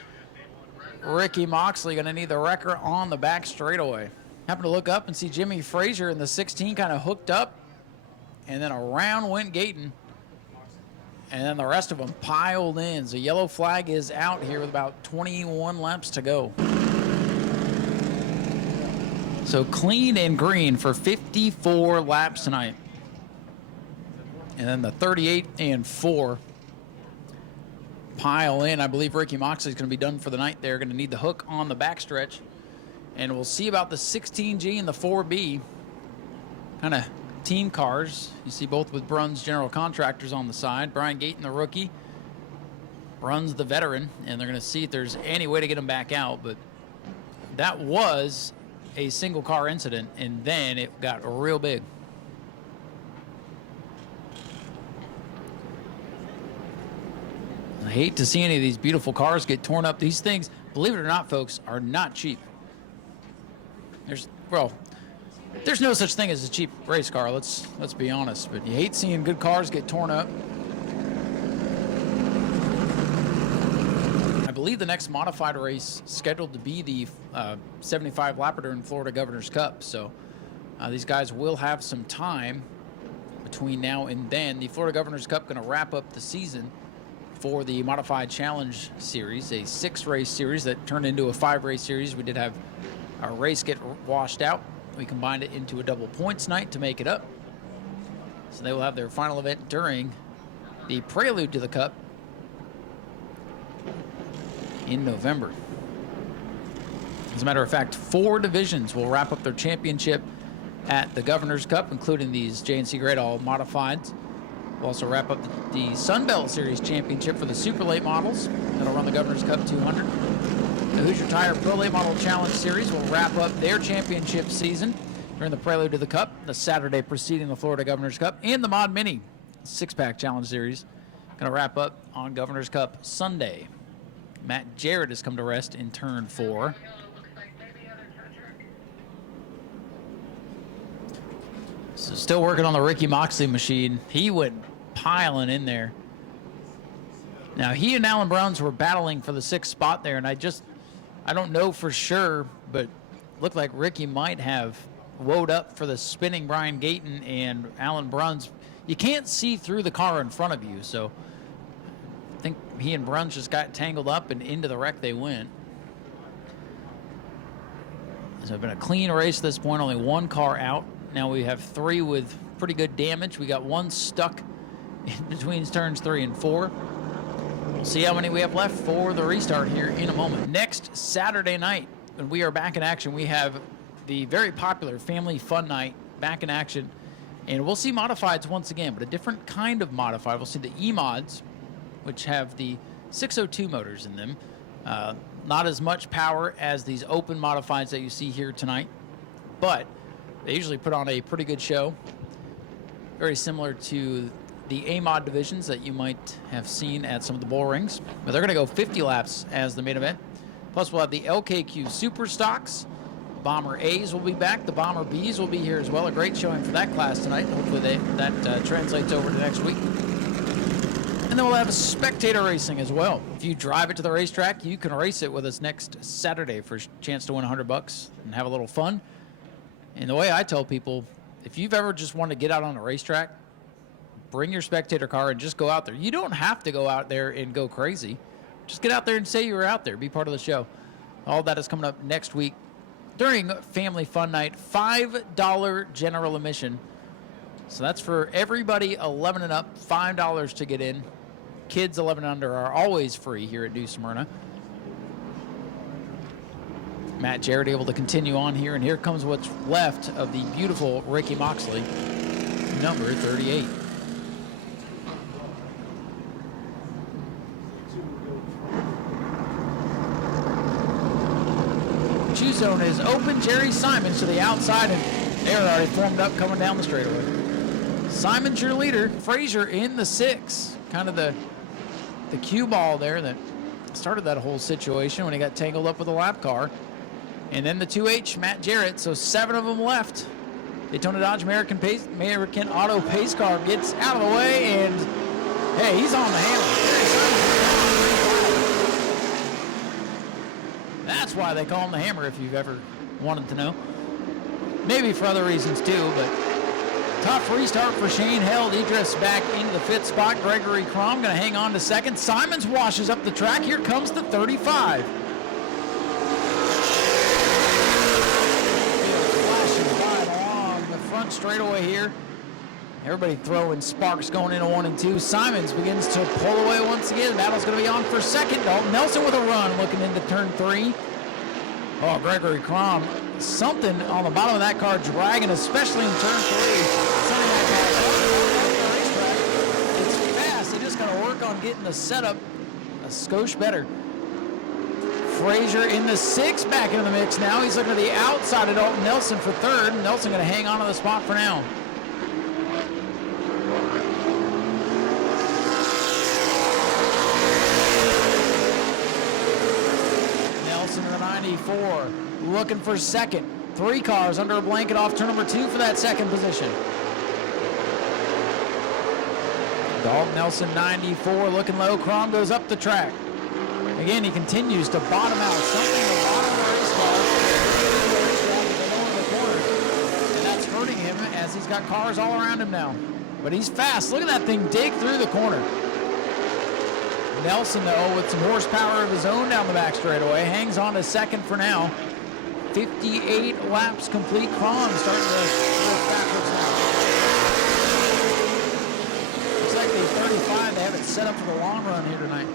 Ricky Moxley going to need the wrecker on the back straightaway. Happened to look up and see Jimmy Fraser in the 16 kind of hooked up, and then around went Gayton, and then the rest of them piled in. So yellow flag is out here with about 21 laps to go. So clean and green for 54 laps tonight. And then the 38 and 4 pile in. I believe Ricky Moxley's going to be done for the night. They're going to need the hook on the backstretch. And we'll see about the 16G and the 4B. Kind of team cars. You see both with Bruns General Contractors on the side. Brian Gayton, the rookie. Bruns, the veteran. And they're going to see if there's any way to get him back out. But that was a single car incident, and then it got real big. I hate to see any of these beautiful cars get torn up. These things, believe it or not, folks, are not cheap. There's no such thing as a cheap race car, let's be honest, but you hate seeing good cars get torn up. I believe the next modified race scheduled to be the 75 lapper during Florida Governor's Cup. So these guys will have some time between now and then. The Florida Governor's Cup going to wrap up the season for the Modified Challenge Series, a 6-race series that turned into a 5-race series. We did have our race get washed out. We combined it into a double points night to make it up. So they will have their final event during the prelude to the Cup in November. As a matter of fact, 4 divisions will wrap up their championship at the Governor's Cup, including these JNC Great All Modifieds. We'll also wrap up the Sunbelt Series Championship for the Super Late models. That'll run the Governor's Cup 200. The Hoosier Tire Pro Late Model Challenge Series will wrap up their championship season during the prelude to the Cup, the Saturday preceding the Florida Governor's Cup, and the Mod Mini 6-pack Challenge Series going to wrap up on Governor's Cup Sunday. Matt Jarrett has come to rest in turn 4. So still working on the Ricky Moxley machine. He went piling in there. Now, he and Alan Bruns were battling for the 6th spot there, and I don't know for sure, but looked like Ricky might have woed up for the spinning Brian Gayton and Alan Bruns. You can't see through the car in front of you, so I think he and Bruns just got tangled up and into the wreck they went. So it's been a clean race at this point, only one car out. Now we have 3 with pretty good damage. We got 1 stuck in between turns 3 and 4. We'll see how many we have left for the restart here in a moment. Next Saturday night, when we are back in action, we have the very popular Family Fun Night back in action. And we'll see modifieds once again, but a different kind of modified. We'll see the E-mods, which have the 602 motors in them. Not as much power as these open modifieds that you see here tonight, but they usually put on a pretty good show. Very similar to the A-mod divisions that you might have seen at some of the bull rings. But they're going to go 50 laps as the main event. Plus, we'll have the LKQ Super Stocks. Bomber A's will be back. The Bomber B's will be here as well. A great showing for that class tonight. Hopefully that translates over to next week. And then we'll have spectator racing as well. If you drive it to the racetrack, you can race it with us next Saturday for a chance to win $100 and have a little fun. And the way I tell people, if you've ever just wanted to get out on a racetrack, bring your spectator car and just go out there. You don't have to go out there and go crazy. Just get out there and say you were out there. Be part of the show. All that is coming up next week during Family Fun Night. $5 general admission. So that's for everybody 11 and up, $5 to get in. Kids 11 and under are always free here at New Smyrna. Matt Jarrett able to continue on here, and here comes what's left of the beautiful Ricky Moxley, number 38. Shoe zone is open. Jerry Simons to the outside, and they're already formed up coming down the straightaway. Simon's your leader. Frazier in the 6. Kind of the cue ball there that started that whole situation when he got tangled up with a lap car. And then the 2H, Matt Jarrett. So 7 of them left. Daytona Dodge American Auto Pace Car gets out of the way, and hey, he's on the hammer. That's why they call him the Hammer, if you've ever wanted to know. Maybe for other reasons too, but tough restart for Shane Held. He drifts back into the 5th spot. Gregory Crom going to hang on to 2nd. Simons washes up the track. Here comes the 35. Flashing by along the front straightaway here. Everybody throwing sparks going into 1 and 2. Simons begins to pull away once again. Battle's going to be on for 2nd. Dalton Nelson with a run looking into turn 3. Oh, Gregory Crom. Something on the bottom of that car dragging, especially in turn 3. It's fast. They just got to work on getting the setup a skosh better. Frazier in the 6, back into the mix now. He's looking to the outside of Dalton Nelson for 3rd. Nelson going to hang on to the spot for now. Nelson in the 94, looking for 2nd. 3 cars under a blanket off turn number 2 for that 2nd position. Dalton Nelson 94 looking low. Crom goes up the track. Again, he continues to bottom out. Something the bottom of the race car. And that's hurting him as he's got cars all around him now. But he's fast. Look at that thing dig through the corner. Nelson, though, with some horsepower of his own down the back straightaway, hangs on to 2nd for now. 58 laps complete. Crom starting to work backwards now. Looks like the 35, they have it set up for the long run here tonight.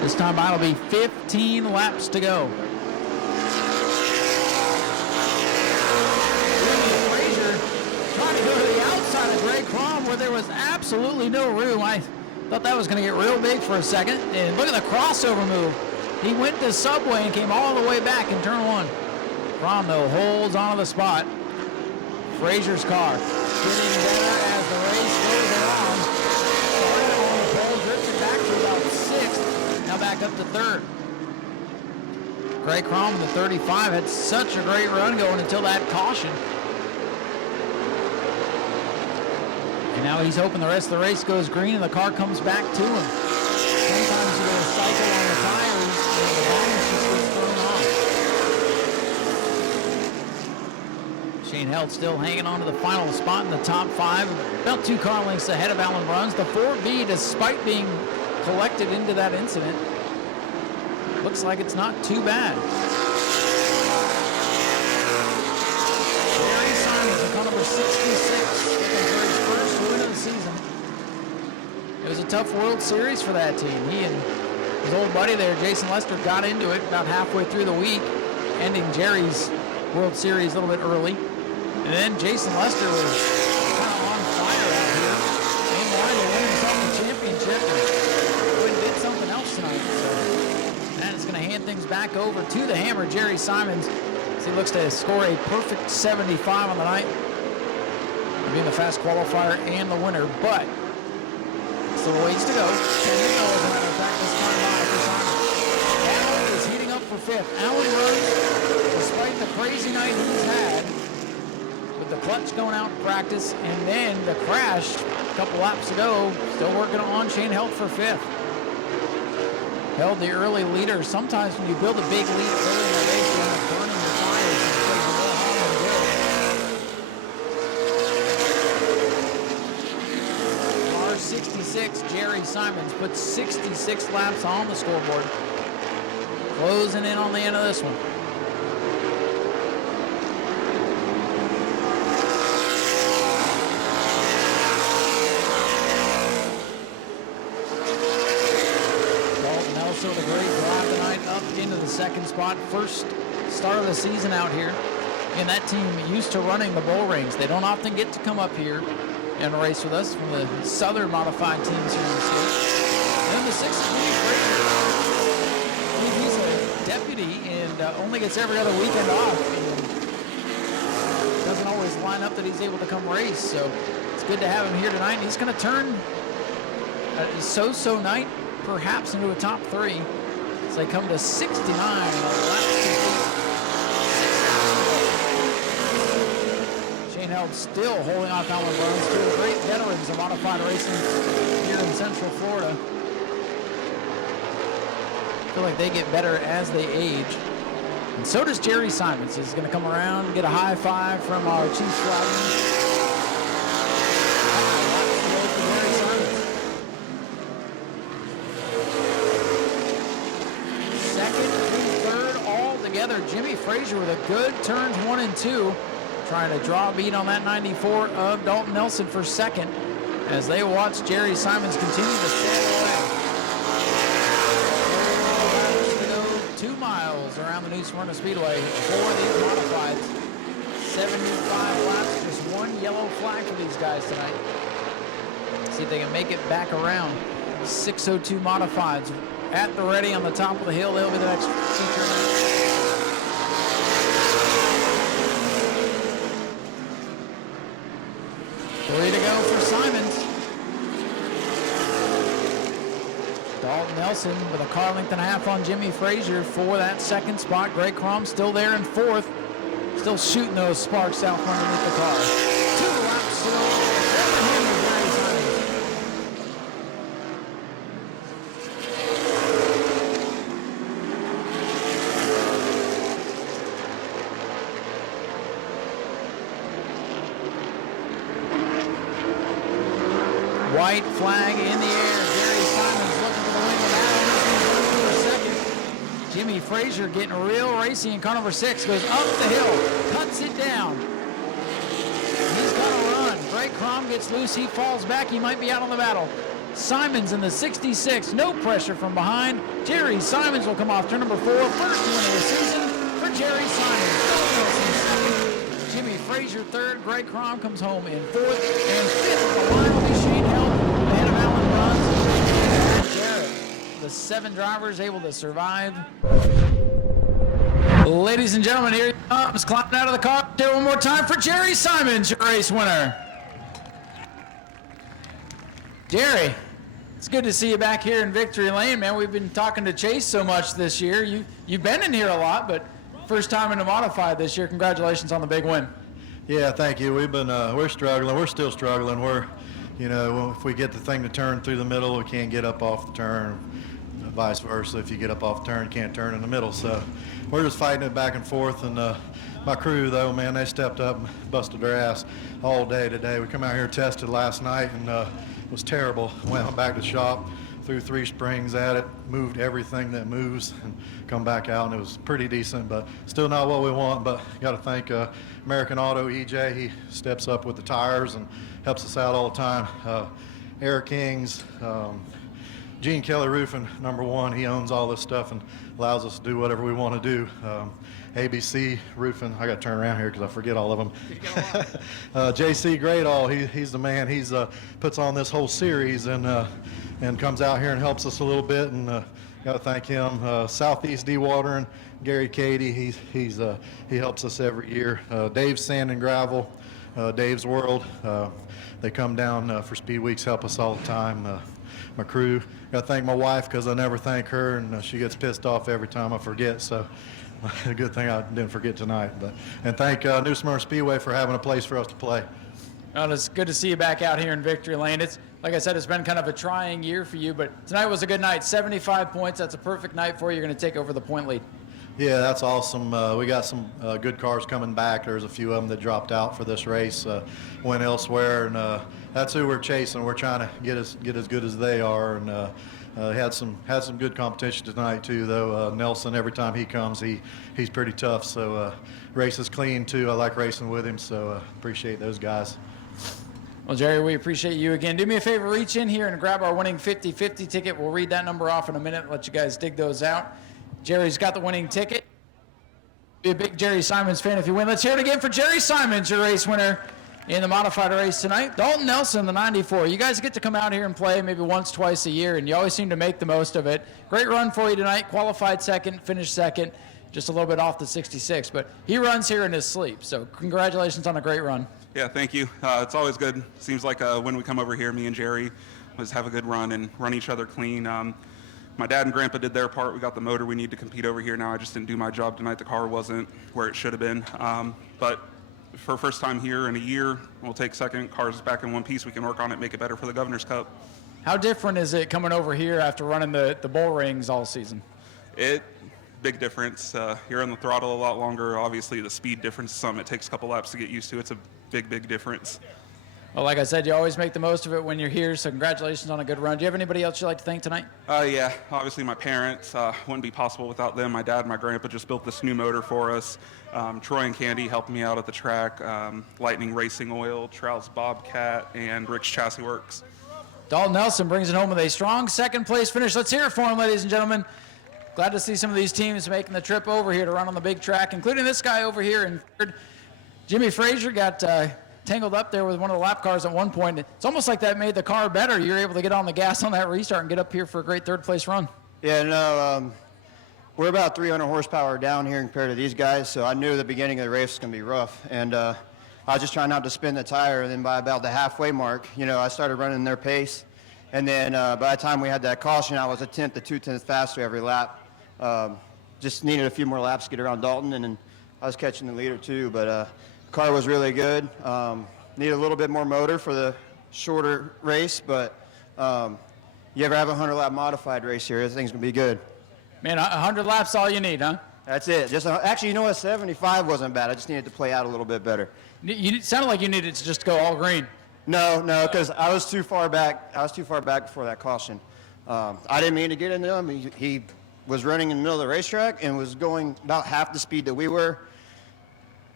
This time by it'll be 15 laps to go. Trying to go to the outside of Greg Crom where there was absolutely no room. I thought that was going to get real big for a second. And look at the crossover move. He went to Subway and came all the way back in turn 1. Crom, though, holds onto the spot. Frazier's car getting better as the race goes along. Started on the pole, drifted back to about 6th. Now back up to 3rd. Greg Crom in the 35 had such a great run going until that caution. And now he's hoping the rest of the race goes green and the car comes back to him. Sometimes you get a cycle on the tires and the balance just gets thrown off. Shane Held still hanging on to the final spot in the top 5, about 2 car lengths ahead of Alan Bruns. The 4B, despite being collected into that incident, looks like it's not too bad. Jerry Simons, the car number 66, looking for his first win of the season. It was a tough World Series for that team. He and his old buddy there, Jason Lester, got into it about halfway through the week, ending Jerry's World Series a little bit early. And then Jason Lester was kind of on fire out here. Came wide to win himself the championship and went and did something else tonight. So that is going to hand things back over to the hammer, Jerry Simons, as he looks to score a perfect 75 on the night, being the fast qualifier and the winner. But still a ways to go. 10 to go, as a matter of fact, this time by for Simons. Allen is heating up for 5th. Allen runs, despite the crazy night he's had, with the clutch going out in practice, and then the crash a couple laps ago, still working on Shane Held for 5th. Held the early leader. Sometimes when you build a big lead early in the race, you end up burning your tires and plays a little hard and good. R66, Jerry Simons puts 66 laps on the scoreboard. Closing in on the end of this one. With a great drive tonight up into the 2nd spot. First start of the season out here. And that team used to running the bull rings. They don't often get to come up here and race with us from the southern modified teams here in the state. And the 6th is Lee Frazier. He's a deputy and only gets every other weekend off. And doesn't always line up that he's able to come race. So it's good to have him here tonight. He's going to turn a so-so night perhaps into a top 3 as they come to 69 laps. Shane Held still holding off Alan Bruns, 2 great veterans of modified racing here in Central Florida. I feel like they get better as they age. And so does Jerry Simons. He's going to come around and get a high five from our chief flagman. Jimmy Frazier with a good turns 1 and 2, trying to draw a beat on that 94 of Dalton Nelson for 2nd as they watch Jerry Simons continue to sail away. 2 miles around the new Smyrna Speedway for these modifieds. 75 laps, just 1 yellow flag for these guys tonight. See if they can make it back around. 6:02 modifieds at the ready on the top of the hill. They'll be the next feature. 3 to go for Simons. Dalton Nelson with a car length and a half on Jimmy Frazier for that 2nd spot. Greg Crom still there in 4th. Still shooting those sparks out from underneath the car. 2 laps to go. White flag in the air. Jerry Simons looking for the win with Alan for 2nd. Jimmy Frazier getting real racy in car number 6. Goes up the hill, cuts it down. He's got to run. Greg Crom gets loose. He falls back. He might be out on the battle. Simons in the 66. No pressure from behind. Jerry Simons will come off turn number 4. First win of the season for Jerry Simons. Jimmy Frazier 3rd. Greg Crom comes home in 4th. And 5th of the line will be Shane Held ahead of Alan Bruns and Jarrett. The 7 drivers able to survive. Ladies and gentlemen, here he comes, climbing out of the car. Here one more time for Jerry Simons, your race winner. Jerry, it's good to see you back here in Victory Lane, man. We've been talking to Chase so much this year. You've been in here a lot, but first time in a modified this year. Congratulations on the big win. Yeah, thank you. We've been we're struggling. We're still struggling. If we get the thing to turn through the middle, we can't get up off the turn. vice versa. If you get up off turn, you can't turn in the middle. So we're just fighting it back and forth. And my crew, though, man, they stepped up and busted their ass all day today. We come out here, tested last night, and it was terrible. Went back to the shop, threw 3 springs at it, moved everything that moves, and come back out, and it was pretty decent, but still not what we want. But got to thank American Auto EJ. He steps up with the tires and helps us out all the time. Air Kings, Gene Kelly Roofing, '1, he owns all this stuff and allows us to do whatever we want to do. ABC Roofing, I got to turn around here because I forget all of them. JC Greatall, he's the man. He's puts on this whole series and comes out here and helps us a little bit, and got to thank him. Southeast Dewatering, Gary Cady, he helps us every year. Dave's Sand and Gravel, Dave's World, they come down for Speed Weeks, help us all the time. My crew, got to thank my wife because I never thank her, and she gets pissed off every time I forget, so a good thing I didn't forget tonight. And thank New Smyrna Speedway for having a place for us to play. Well, it's good to see you back out here in Victory Lane. It's, like I said, it's been kind of a trying year for you, but tonight was a good night. 75 points, that's a perfect night for you. You're going to take over the point lead. Yeah, that's awesome. We got some good cars coming back. There's a few of them that dropped out for this race, went elsewhere, and that's who we're chasing. We're trying to get as good as they are, and had some good competition tonight too. Though Nelson, every time he comes, he's pretty tough. So races clean too. I like racing with him. So appreciate those guys. Well, Jerry, we appreciate you again. Do me a favor, reach in here and grab our winning 50-50 ticket. We'll read that number off in a minute, let you guys dig those out. Jerry's got the winning ticket. Be a big Jerry Simons fan if you win. Let's hear it again for Jerry Simons, your race winner in the modified race tonight. Dalton Nelson, the 94. You guys get to come out here and play maybe once, twice a year, and you always seem to make the most of it. Great run for you tonight. Qualified second, finished second, just a little bit off the 66. But he runs here in his sleep, so congratulations on a great run. Yeah, thank you. It's always good. Seems like when we come over here, me and Jerry always have a good run and run each other clean. My dad and grandpa did their part. We got the motor we need to compete over here now. I just didn't do my job tonight. The car wasn't where it should have been. But for first time here in a year, we'll take second. Car's back in one piece. We can work on it, make it better for the Governor's Cup. How different is it coming over here after running the bull rings all season? Big difference. You're on the throttle a lot longer. Obviously, the speed difference is something it takes a couple laps to get used to. It's a big difference. Well, like I said, you always make the most of it when you're here, so congratulations on a good run. Do you have anybody else you'd like to thank tonight? Yeah, obviously my parents. Wouldn't be possible without them. My dad and my grandpa just built this new motor for us. Troy and Candy helped me out at the track. Lightning Racing Oil, Trout's Bobcat, and Rick's Chassis Works. Dalton Nelson brings it home with a strong second place finish. Let's hear it for him, ladies and gentlemen. Glad to see some of these teams making the trip over here to run on the big track, including this guy over here in third. Jimmy Frazier got tangled up there with one of the lap cars at one point. It's almost like that made the car better. You're able to get on the gas on that restart and get up here for a great third place run. Yeah, no, we're about 300 horsepower down here compared to these guys, so I knew the beginning of the race was going to be rough. And I was just trying not to spin the tire, and then by about the halfway mark, I started running their pace. And then by the time we had that caution, I was a tenth to 2/10 faster every lap. Just needed a few more laps to get around Dalton, and then I was catching the leader too. But the car was really good. Need a little bit more motor for the shorter race, but you ever have a 100-lap modified race here, this thing's going to be good. Man, 100 laps all you need, huh? That's it. Actually, 75 wasn't bad. I just needed to play out a little bit better. You sounded like you needed to just go all green. No, because I was too far back. I was too far back before that caution. I didn't mean to get into him. He was running in the middle of the racetrack and was going about half the speed that we were.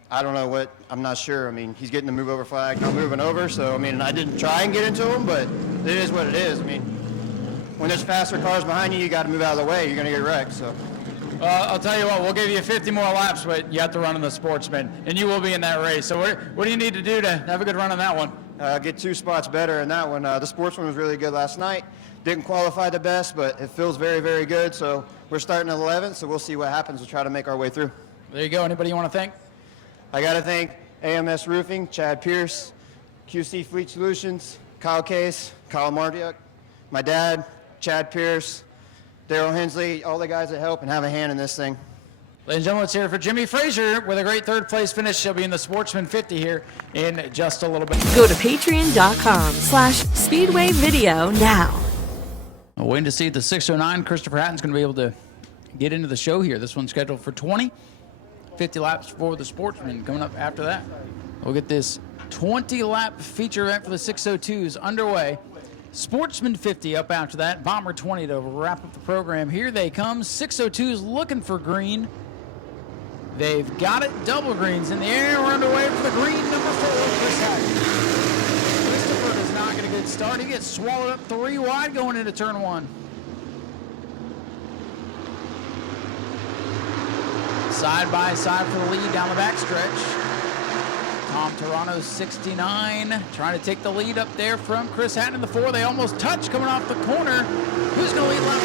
I don't know what, I'm not sure. I mean, he's getting the move over flag, not moving over. So, I mean, I didn't try and get into him, but it is what it is. I mean, when there's faster cars behind you, you got to move out of the way. You're going to get wrecked. So. I'll tell you what, we'll give you 50 more laps, but you have to run in the Sportsman, and you will be in that race. So what do you need to do to have a good run on that one? Get 2 spots better in that one. The Sportsman was really good last night. Didn't qualify the best, but it feels very, very good. So we're starting at 11th, so we'll see what happens. We'll try to make our way through. There you go. Anybody you want to thank? I got to thank AMS Roofing, Chad Pierce, QC Fleet Solutions, Kyle Case, Kyle Martiuk, my dad, Chad Pierce, Daryl Hensley, all the guys that help and have a hand in this thing. Ladies and gentlemen, let's hear it for Jimmy Frazier with a great third place finish. He'll be in the Sportsman 50 here in just a little bit. Go to patreon.com/Speedway Video now. Waiting to see if the 609 Christopher Hatton's going to be able to get into the show here. This one's scheduled for 20. 50 laps for the Sportsman coming up after that. We'll get this 20-lap feature event for the 602s underway. Sportsman 50 up after that. Bomber 20 to wrap up the program. Here they come. 602s looking for green. They've got it. Double greens in the air. We're underway for the green number 4, Chris Hatton. Christopher does not get a good start. He gets swallowed up 3 wide going into turn 1. Side by side for the lead down the backstretch. Tom Toronto's 69, trying to take the lead up there from Chris Hatton in the 4. They almost touch coming off the corner. Who's going to lead lap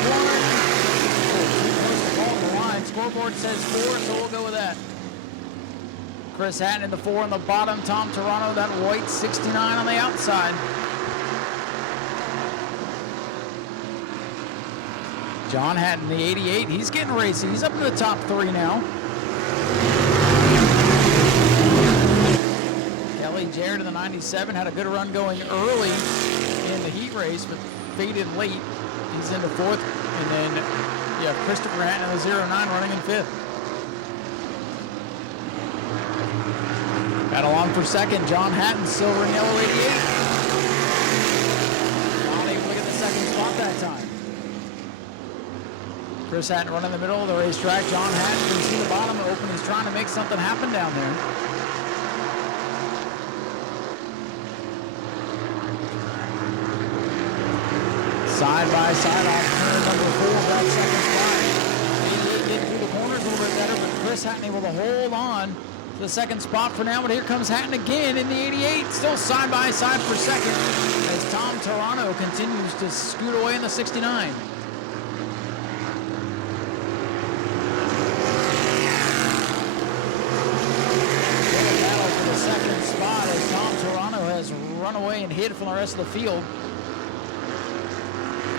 1? Along the line. Scoreboard says 4, so we'll go with that. Chris Hatton in the 4 on the bottom. Tom Toronto, that white 69 on the outside. John Hatton, the 88. He's getting racy. He's up to the top 3 now. Kelly Jarrett in the 97 had a good run going early in the heat race, but faded late. He's into 4th. And then you have Christopher Hatton in the 09 running in 5th. Battle on for 2nd. John Hatton, silver and yellow 88. Not able to get the 2nd spot that time. Chris Hatton running in the middle of the racetrack. John Hatton can see the bottom open. He's trying to make something happen down there. Side by side off turn number 4 for that 2nd spot. 88 getting through the corners a little bit better, but Chris Hatton able to hold on to the 2nd spot for now. But here comes Hatton again in the 88. Still side by side for 2nd as Tom Toronto continues to scoot away in the 69. Run away and hid from the rest of the field.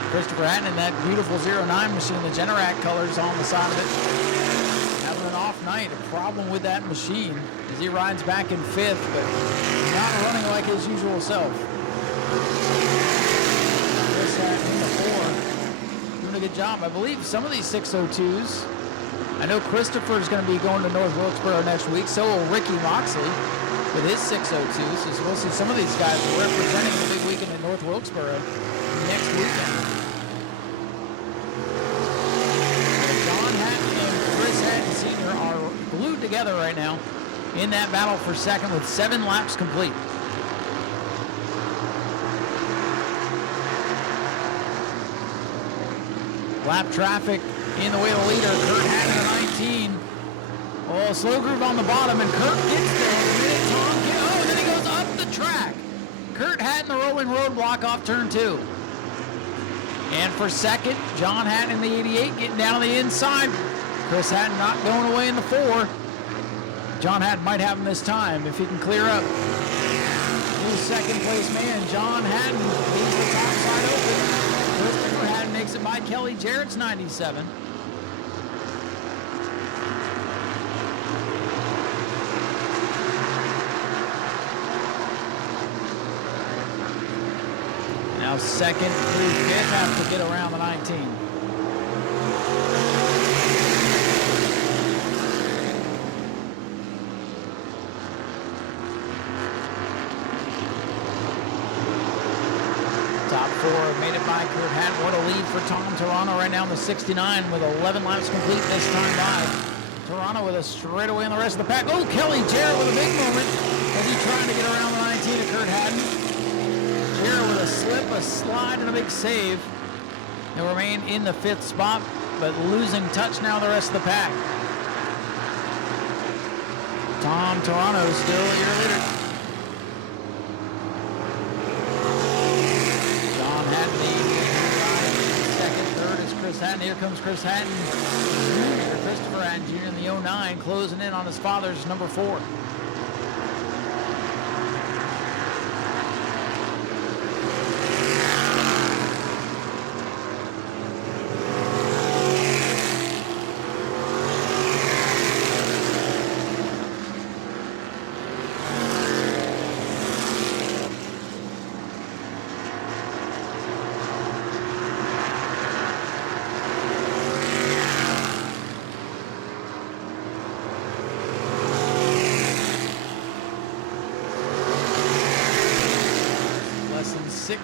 Christopher Hatton in that beautiful 09 machine, the Generac colors on the side of it. Having an off night, a problem with that machine as he rides back in 5th, but not running like his usual self. Chris Hatton in the 4, doing a good job. I believe some of these 602s, I know Christopher is going to be going to North Wilkesboro next week, so will Ricky Moxley with his 602s, so we'll see some of these guys representing the big weekend in North Wilkesboro next weekend. John Hatton and Chris Hatton Sr. are glued together right now in that battle for 2nd with 7 laps complete. Lap traffic in the way of the leader, Kurt Hatton at 19. Oh, slow groove on the bottom, and Kurt gets there. And then he goes up the track. Kurt Hatton, the rolling roadblock off turn 2. And for 2nd, John Hatton in the 88 getting down on the inside. Chris Hatton not going away in the 4. John Hatton might have him this time if he can clear up. New 2nd place man, John Hatton, leaves the top side open. Christopher Hatton makes it by Kelly Jarrett's 97. Now 2nd through 5th have to get around the 19. Top 4 made it by Kurt Hatton. What a lead for Tom Toronto right now in the 69 with 11 laps complete this time by. Toronto with a straightaway in the rest of the pack. Oh, Kelly Jarrett with a big moment as he's trying to get around the 19 to Kurt Hatton. Jarrett with a slip, a slide, and a big save. They'll remain in the 5th spot, but losing touch now the rest of the pack. Tom Toronto still your leader. John Hatton, 2nd, 3rd is Chris Hatton. Here comes Chris Hatton Jr., Christopher Hatton Jr. in the 09, closing in on his father's number 4.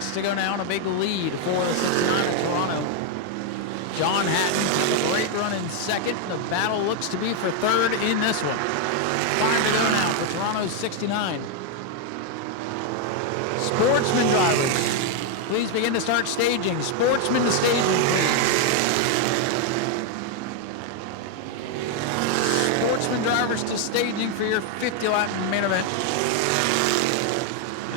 6 to go now, and a big lead for the 69 of Toronto. John Hatton has a great run in second. The battle looks to be for third in this one. 5 to go now for Toronto's 69. Sportsman drivers, please begin to start staging. Sportsman to staging, please. Sportsman drivers to staging for your 50-lap main event.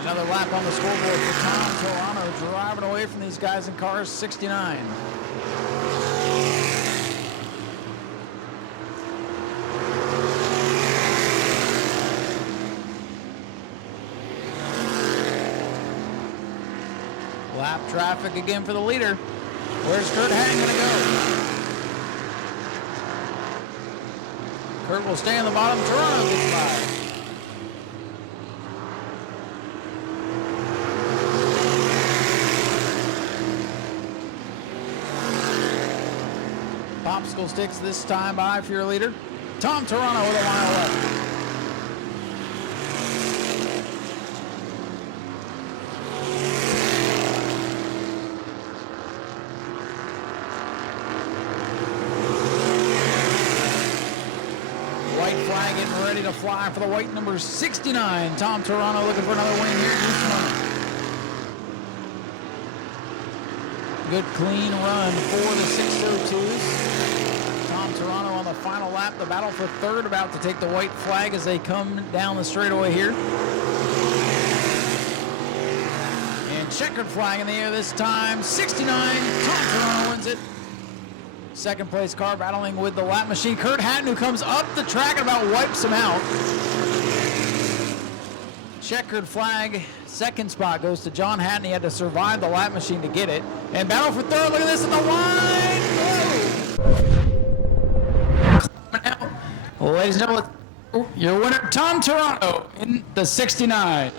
Another lap on the scoreboard for Tom Toronto, driving away from these guys in cars 69. Lap traffic again for the leader. Where's Kurt Hatton going to go? Kurt will stay on the bottom. Toronto gets by. Popsicle sticks this time by for your leader. Tom Toronto with a mile left. White flag getting ready to fly for the white number 69. Tom Toronto looking for another win here in Smyrna. Good clean run for the 602s. Tom Toronto on the final lap. The battle for third, about to take the white flag as they come down the straightaway here. And checkered flag in the air this time. 69. Tom Toronto wins it. Second place car battling with the lap machine. Kurt Hatton, who comes up the track and about wipes him out. Checkered flag. Second spot goes to John Hatton. He had to survive the lap machine to get it. And battle for third. Look at this at the line. Whoa. Ladies and gentlemen, your winner, Tom Toronto, in the 69.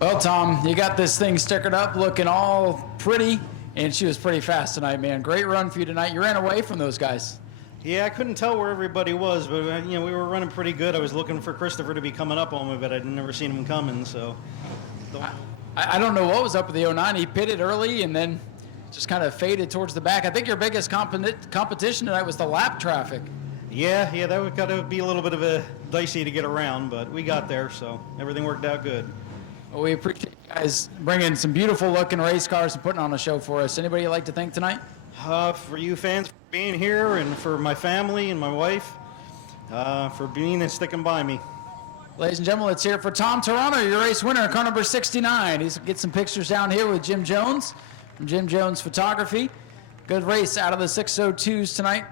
Well, Tom, you got this thing stickered up, looking all pretty, and she was pretty fast tonight, man. Great run for you tonight. You ran away from those guys. Yeah, I couldn't tell where everybody was, but we were running pretty good. I was looking for Christopher to be coming up on me, but I'd never seen him coming, so. I don't know what was up with the 09. He pitted early and then just kind of faded towards the back. I think your biggest competition tonight was the lap traffic. Yeah, that would got to be a little bit of a dicey to get around, but we got there, so everything worked out good. Well, we appreciate you guys bringing some beautiful looking race cars and putting on a show for us. Anybody you'd like to thank tonight? For you fans for being here, and for my family and my wife for being and sticking by me. Ladies and gentlemen, let's hear it for Tom Toronto, your race winner, car number 69. He's get some pictures down here with Jim Jones from Jim Jones Photography. Good race out of the 602s tonight.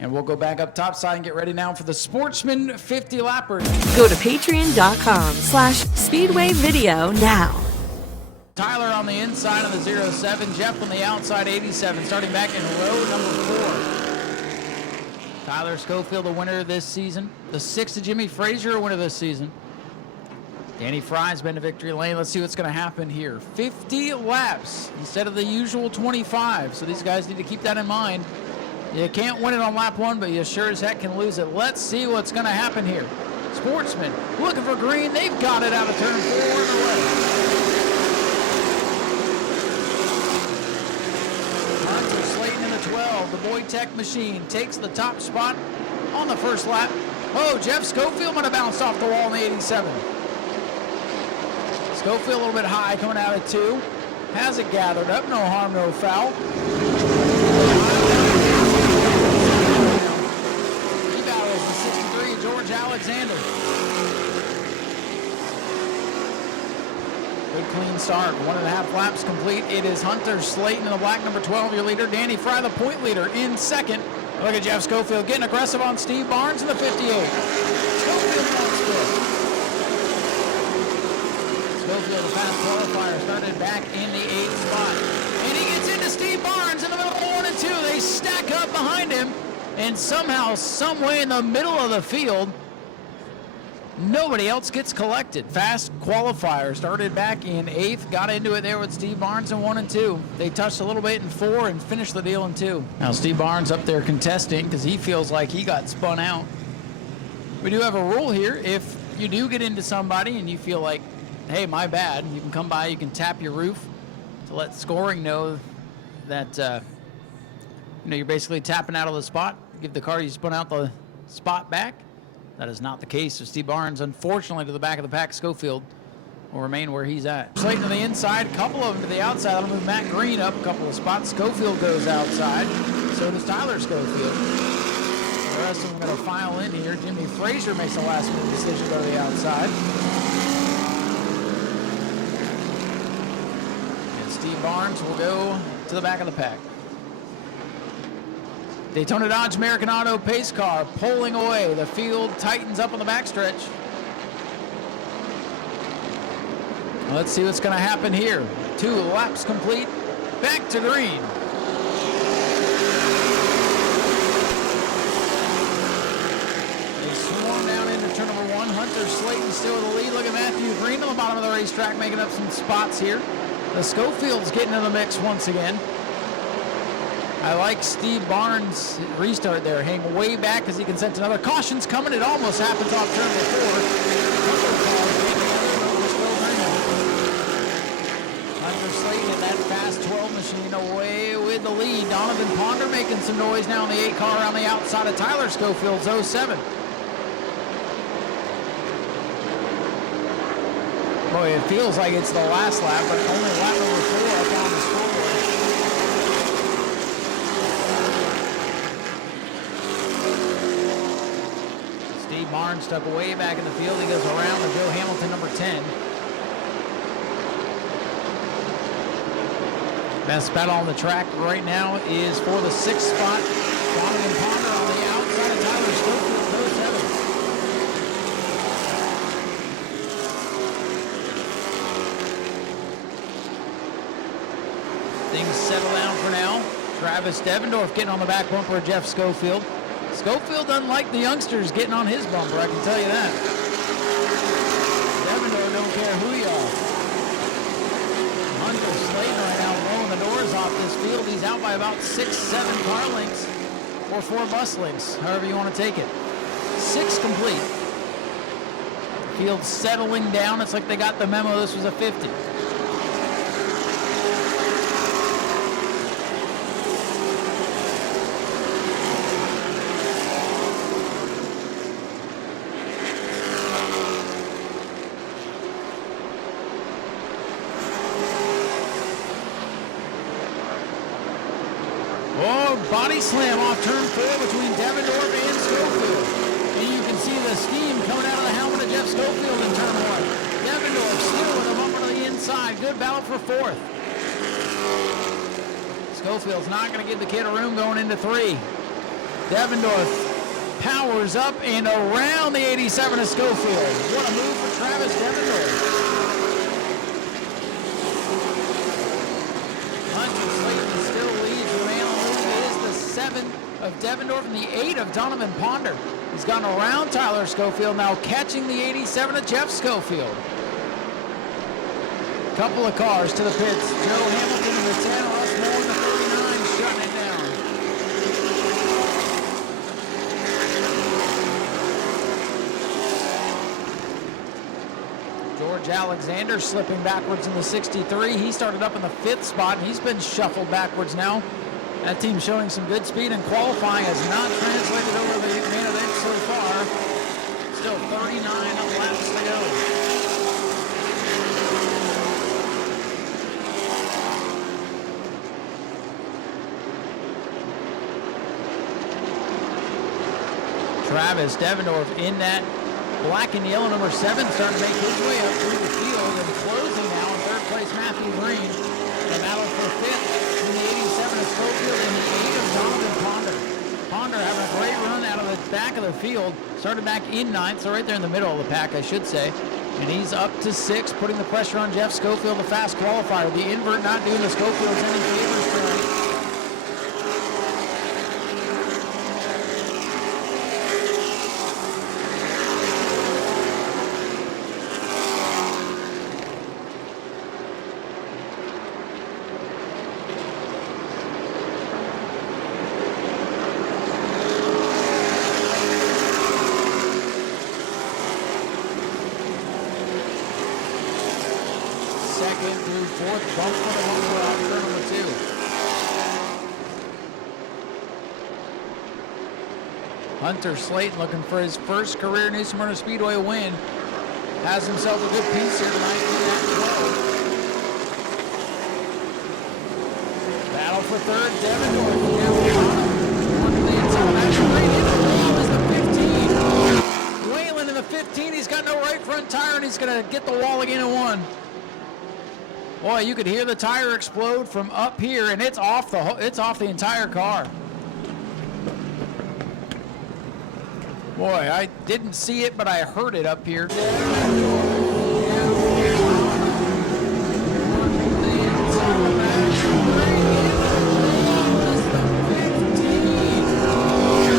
And we'll go back up topside and get ready now for the Sportsman 50 lappers. Go to patreon.com/Speedway Video now. Tyler on the inside of the 07, Jeff on the outside 87, starting back in row number 4. Tyler Schofield, the winner this season. The 6 to Jimmy Frazier, a winner this season. Danny Fry's been to victory lane. Let's see what's going to happen here. 50 laps instead of the usual 25, so these guys need to keep that in mind. You can't win it on lap 1, but you sure as heck can lose it. Let's see what's going to happen here. Sportsman looking for green. They've got it out of turn 4 in the way. Hunter Slayton in the 12. The Boy Tech machine takes the top spot on the first lap. Oh, Jeff Schofield might have bounced off the wall in the 87. Schofield a little bit high coming out of 2. Has it gathered up. No harm, no foul. He battles the 63, George Alexander. Good clean start. 1.5 laps complete. It is Hunter Slayton in the black number 12, your leader. Danny Fry, the point leader, in second. Look at Jeff Schofield getting aggressive on Steve Barnes in the 58. Schofield wants good. Schofield, the fast qualifier, started back in the 8th spot. And he gets into Steve Barnes in the middle of 1 and 2. They stack up behind him. And somehow, some way in the middle of the field, nobody else gets collected. Fast qualifier started back in 8th, got into it there with Steve Barnes in 1 and 2. They touched a little bit in 4 and finished the deal in 2. Now Steve Barnes up there contesting because he feels like he got spun out. We do have a rule here. If you do get into somebody and you feel like hey, my bad. You can come by, you can tap your roof to let scoring know that you're basically tapping out of the spot. Give the car you spun out the spot back. That is not the case. So Steve Barnes, unfortunately, to the back of the pack. Schofield will remain where he's at. Slayton to the inside, a couple of them to the outside. That'll move Matt Green up a couple of spots. Schofield goes outside. So does Tyler Schofield. The rest of them are going to file in here. Jimmy Frazier makes a last-minute decision to go to the outside. And Steve Barnes will go to the back of the pack. Daytona Dodge American Auto pace car pulling away. The field tightens up on the backstretch. Let's see what's going to happen here. 2 laps complete. Back to green. They swarm down into turn number 1. Hunter Slayton still with the lead. Look at Matthew Green on the bottom of the racetrack making up some spots here. The Schofield's getting in the mix once again. I like Steve Barnes' restart there. Hang way back because he can sense another. Caution's coming. It almost happens off turn number 4. Hunter Slayton in that fast 12 machine away with the lead. Donovan Ponder making some noise now in the 8 car around the outside of Tyler Schofield's 07. Boy, it feels like it's the last lap, but only lap number 4 up on the scoreboard. Barnes stuck way back in the field. He goes around to Joe Hamilton, number 10. Best battle on the track right now is for the 6th spot. Donovan Ponder on the outside of Tyler Schofield, 07. Things settle down for now. Travis Devendorf getting on the back bumper of Jeff Schofield. Schofield doesn't like the youngsters getting on his bumper, I can tell you that. Devendorf don't care who you are. Hunter Slayton right now blowing the doors off this field. He's out by about 6-7 car lengths or 4 bus lengths, however you want to take it. 6 complete. Field settling down. It's like they got the memo this was a 50. Body slam off turn 4 between Devendorf and Schofield. And you can see the steam coming out of the helmet of Jeff Schofield in turn 1. Devendorf still with a bumper to the inside. Good battle for 4th. Schofield's not going to give the kid a room going into 3. Devendorf powers up and around the 87 of Schofield. What a move for Travis Devendorf. Hunter Slayton still leads. The man on the move is the 7 of Devendorf and the 8 of Donovan Ponder. He's gone around Tyler Schofield, now catching the 87 of Jeff Schofield. Couple of cars to the pits. Joe Hamilton in the 10, Russ Moore in the 39, shutting it down. George Alexander slipping backwards in the 63. He started up in the 5th spot, and he's been shuffled backwards now. That team showing some good speed, and qualifying has not translated over the main event so far. Still 39 laps to go. Travis Devendorf in that black and yellow number 7, starting to make his way up through the field, and closing now in 3rd place Matthew Green. The battle for 5th in the 87 of Schofield and the 8 of Donovan Ponder. Ponder having a great run out of the back of the field, started back in 9th, so right there in the middle of the pack, I should say. And he's up to 6, putting the pressure on Jeff Schofield, the fast qualifier. The invert not doing the Schofields any favors tonight. fourth bump for the bumper off turn number 2. Hunter Slayton looking for his first career New Smyrna Speedway win. Has himself a good piece here tonight. Battle for third, Devendorf. One to the inside. That's great. In the wall is the 15. Whalen in the 15. He's got no right front tire, and he's going to get the wall again in 1. Boy, you could hear the tire explode from up here, and it's off the entire car. Boy, I didn't see it, but I heard it up here.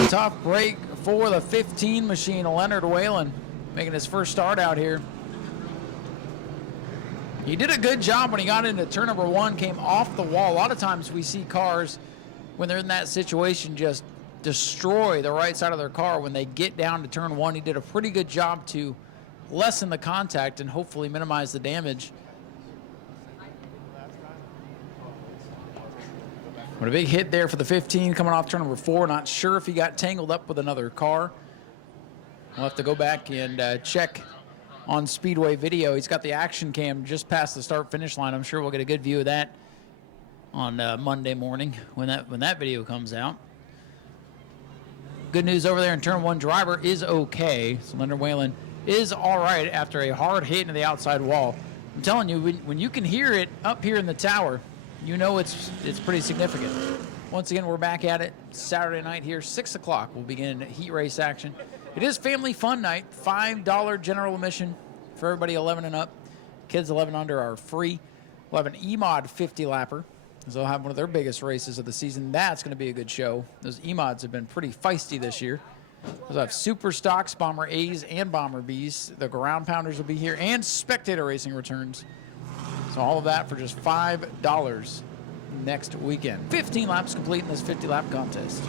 Tough break for the 15 machine, Leonard Whalen, making his first start out here. He did a good job when he got into turn number 1, came off the wall. A lot of times we see cars, when they're in that situation, just destroy the right side of their car when they get down to turn 1. He did a pretty good job to lessen the contact and hopefully minimize the damage. But a big hit there for the 15 coming off turn number 4. Not sure if he got tangled up with another car. We'll have to go back and check on Speedway video. He's got the action cam just past the start-finish line. I'm sure we'll get a good view of that on Monday morning when that video comes out. Good news over there in turn 1, driver is okay. So Leonard Whalen is all right after a hard hit into the outside wall. I'm telling you, when you can hear it up here in the tower, you know it's pretty significant. Once again, we're back at it Saturday night here, 6 o'clock. We'll begin heat race action. It is family fun night, $5 general admission for everybody 11 and up. Kids 11 under are free. We'll have an E-Mod 50-lapper. So they'll have one of their biggest races of the season. That's going to be a good show. Those E-Mods have been pretty feisty this year. We'll have Super Stocks, Bomber A's, and Bomber B's. The Ground Pounders will be here, and spectator racing returns. So all of that for just $5 next weekend. 15 laps complete in this 50-lap contest.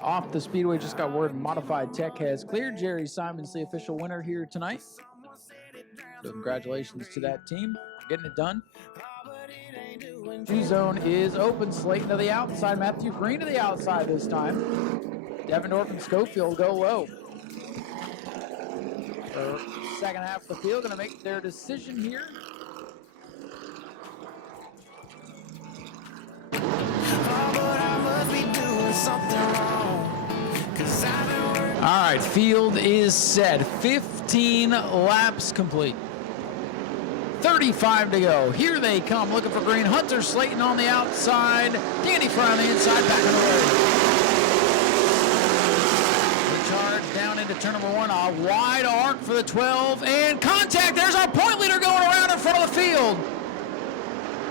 Off the speedway, just got word Modified Tech has cleared. Jerry Simon's the official winner here tonight. So congratulations to that team getting it done. G-Zone is open. Slayton to the outside. Matthew Green to the outside this time. Devendorf and Schofield go low. So second half of the field going to make their decision here. All right, field is set. 15 laps complete. 35 to go. Here they come, looking for green. Hunter Slayton on the outside. Danny Fry on the inside, back in the way. The charge down into turn number 1. A wide arc for the 12. And contact. There's our point leader going around in front of the field.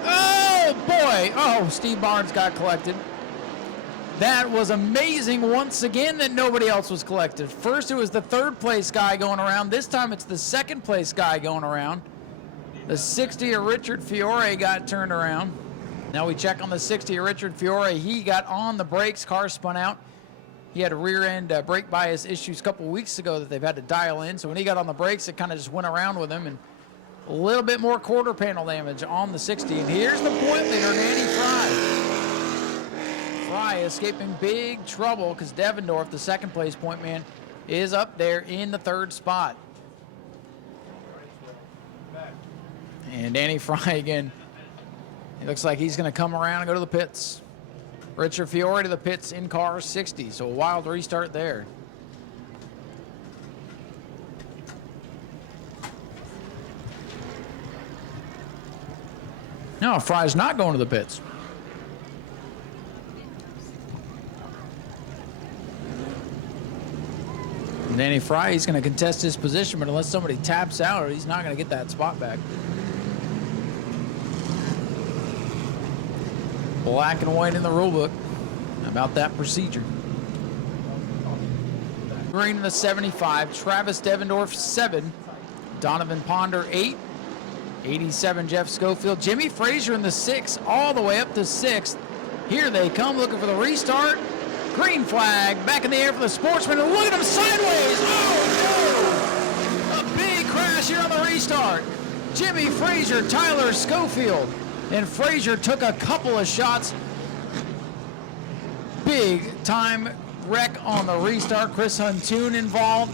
Oh, boy. Oh, Steve Barnes got collected. That was amazing once again that nobody else was collected. First, it was the third place guy going around. This time, it's the second place guy going around. The 60 of Richard Fiore got turned around. Now we check on the 60 of Richard Fiore. He got on the brakes, car spun out. He had a rear end brake bias issues a couple weeks ago that they've had to dial in. So when he got on the brakes, it kind of just went around with him. And a little bit more quarter panel damage on the 60. And here's the point leader, Danny Fry. Fry escaping big trouble because Devendorf, the second place point man, is up there in the third spot. And Danny Fry again, it looks like he's going to come around and go to the pits. Richard Fiore to the pits in car 60, so a wild restart there. No, Fry's not going to the pits. And Danny Fry, he's going to contest his position, but unless somebody taps out, he's not going to get that spot back. Black and white in the rule book about that procedure. Green in the 75, Travis Devendorf 7, Donovan Ponder 8, 87 Jeff Schofield, Jimmy Frazier in the 6, all the way up to 6th. Here they come looking for the restart. Green flag back in the air for the Sportsman. And look at him sideways. Oh, no. A big crash here on the restart. Jimmy Frazier, Tyler Schofield. And Frazier took a couple of shots. Big time wreck on the restart. Chris Huntoon involved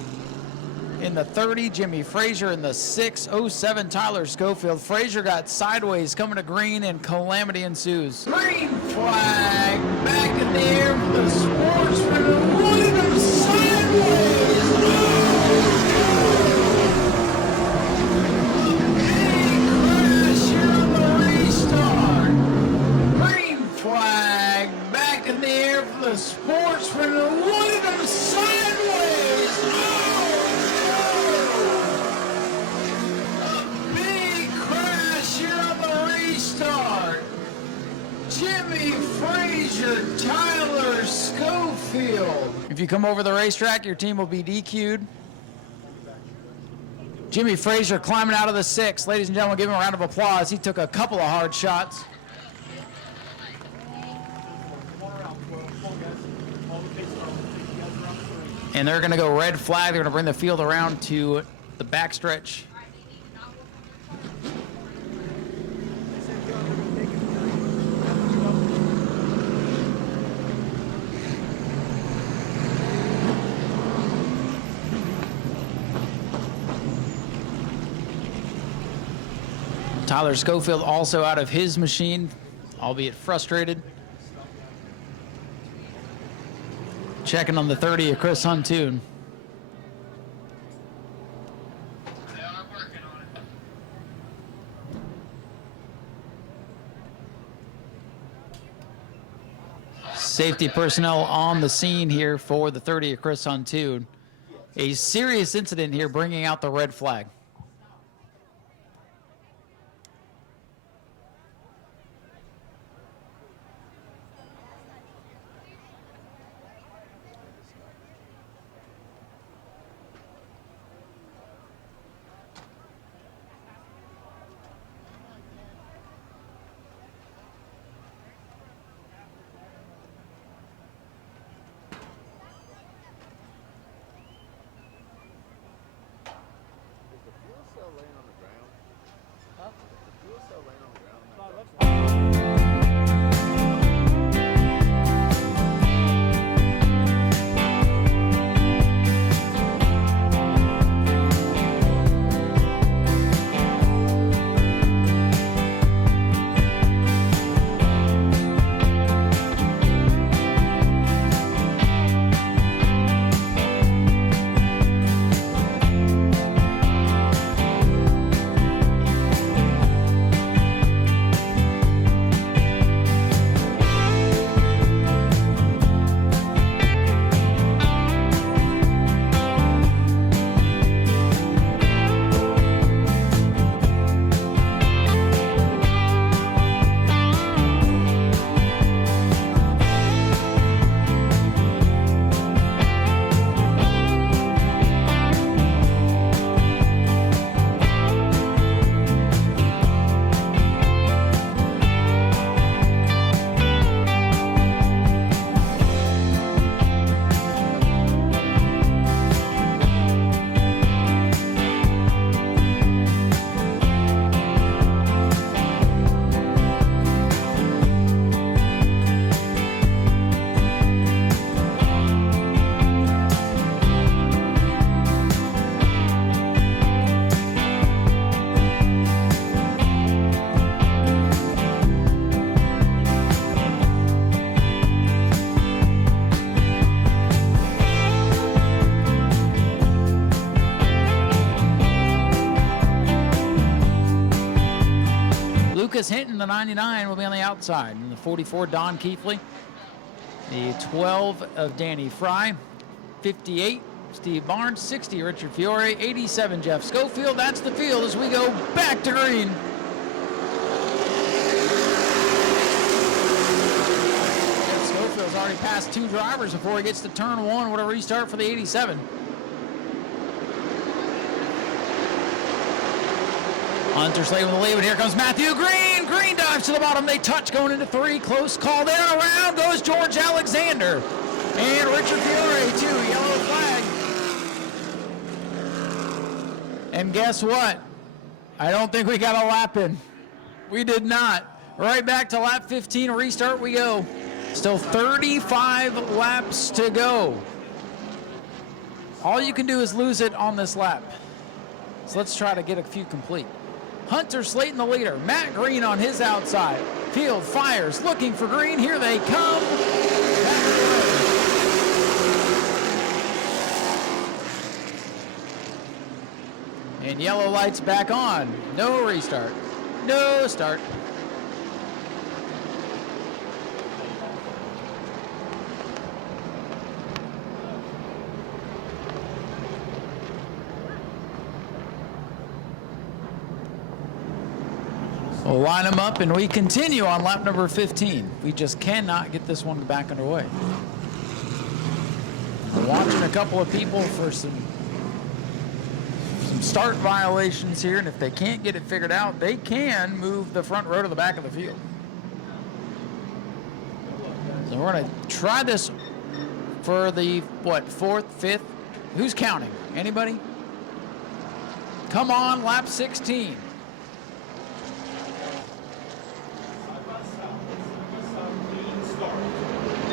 in the 30. Jimmy Frazier in the 6:07. Tyler Schofield. Frazier got sideways coming to green, and calamity ensues. Green flag back in the air for the Sportsman. Look at him sideways. Big crash here on the restart. Green flag back in the air for the Sportsman. Look at him sideways. Jimmy Frazier, Tyler Schofield. If you come over the racetrack, your team will be DQ'd. Jimmy Frazier climbing out of the 6. Ladies and gentlemen, give him a round of applause. He took a couple of hard shots. And they're going to go red flag. They're going to bring the field around to the backstretch. Tyler Schofield also out of his machine, albeit frustrated. Checking on the 30 of Chris Huntoon. Safety personnel on the scene here for the 30 of Chris Huntoon. A serious incident here bringing out the red flag. Hinton, the 99, will be on the outside. And the 44, Don Keithley. The 12 of Danny Fry. 58, Steve Barnes. 60, Richard Fiore. 87, Jeff Schofield. That's the field as we go back to green. Jeff Schofield's already passed 2 drivers before he gets to turn 1. What a restart for the 87. Hunter Slade with the lead, but here comes Matthew Green. Green dives to the bottom. They touch going into 3. Close call there. Around goes George Alexander. And Richard Fiore, too. Yellow flag. And guess what? I don't think we got a lap in. We did not. Right back to lap 15. Restart we go. Still 35 laps to go. All you can do is lose it on this lap. So let's try to get a few complete. Hunter Slayton, the leader. Matt Green on his outside. Field fires, looking for Green. Here they come. And yellow lights back on. No restart. No start. We'll line them up, and we continue on lap number 15. We just cannot get this one back underway. We're watching a couple of people for some start violations here, and if they can't get it figured out, they can move the front row to the back of the field. So we're going to try this for the, what, 4th, 5th? Who's counting? Anybody? Come on, lap 16.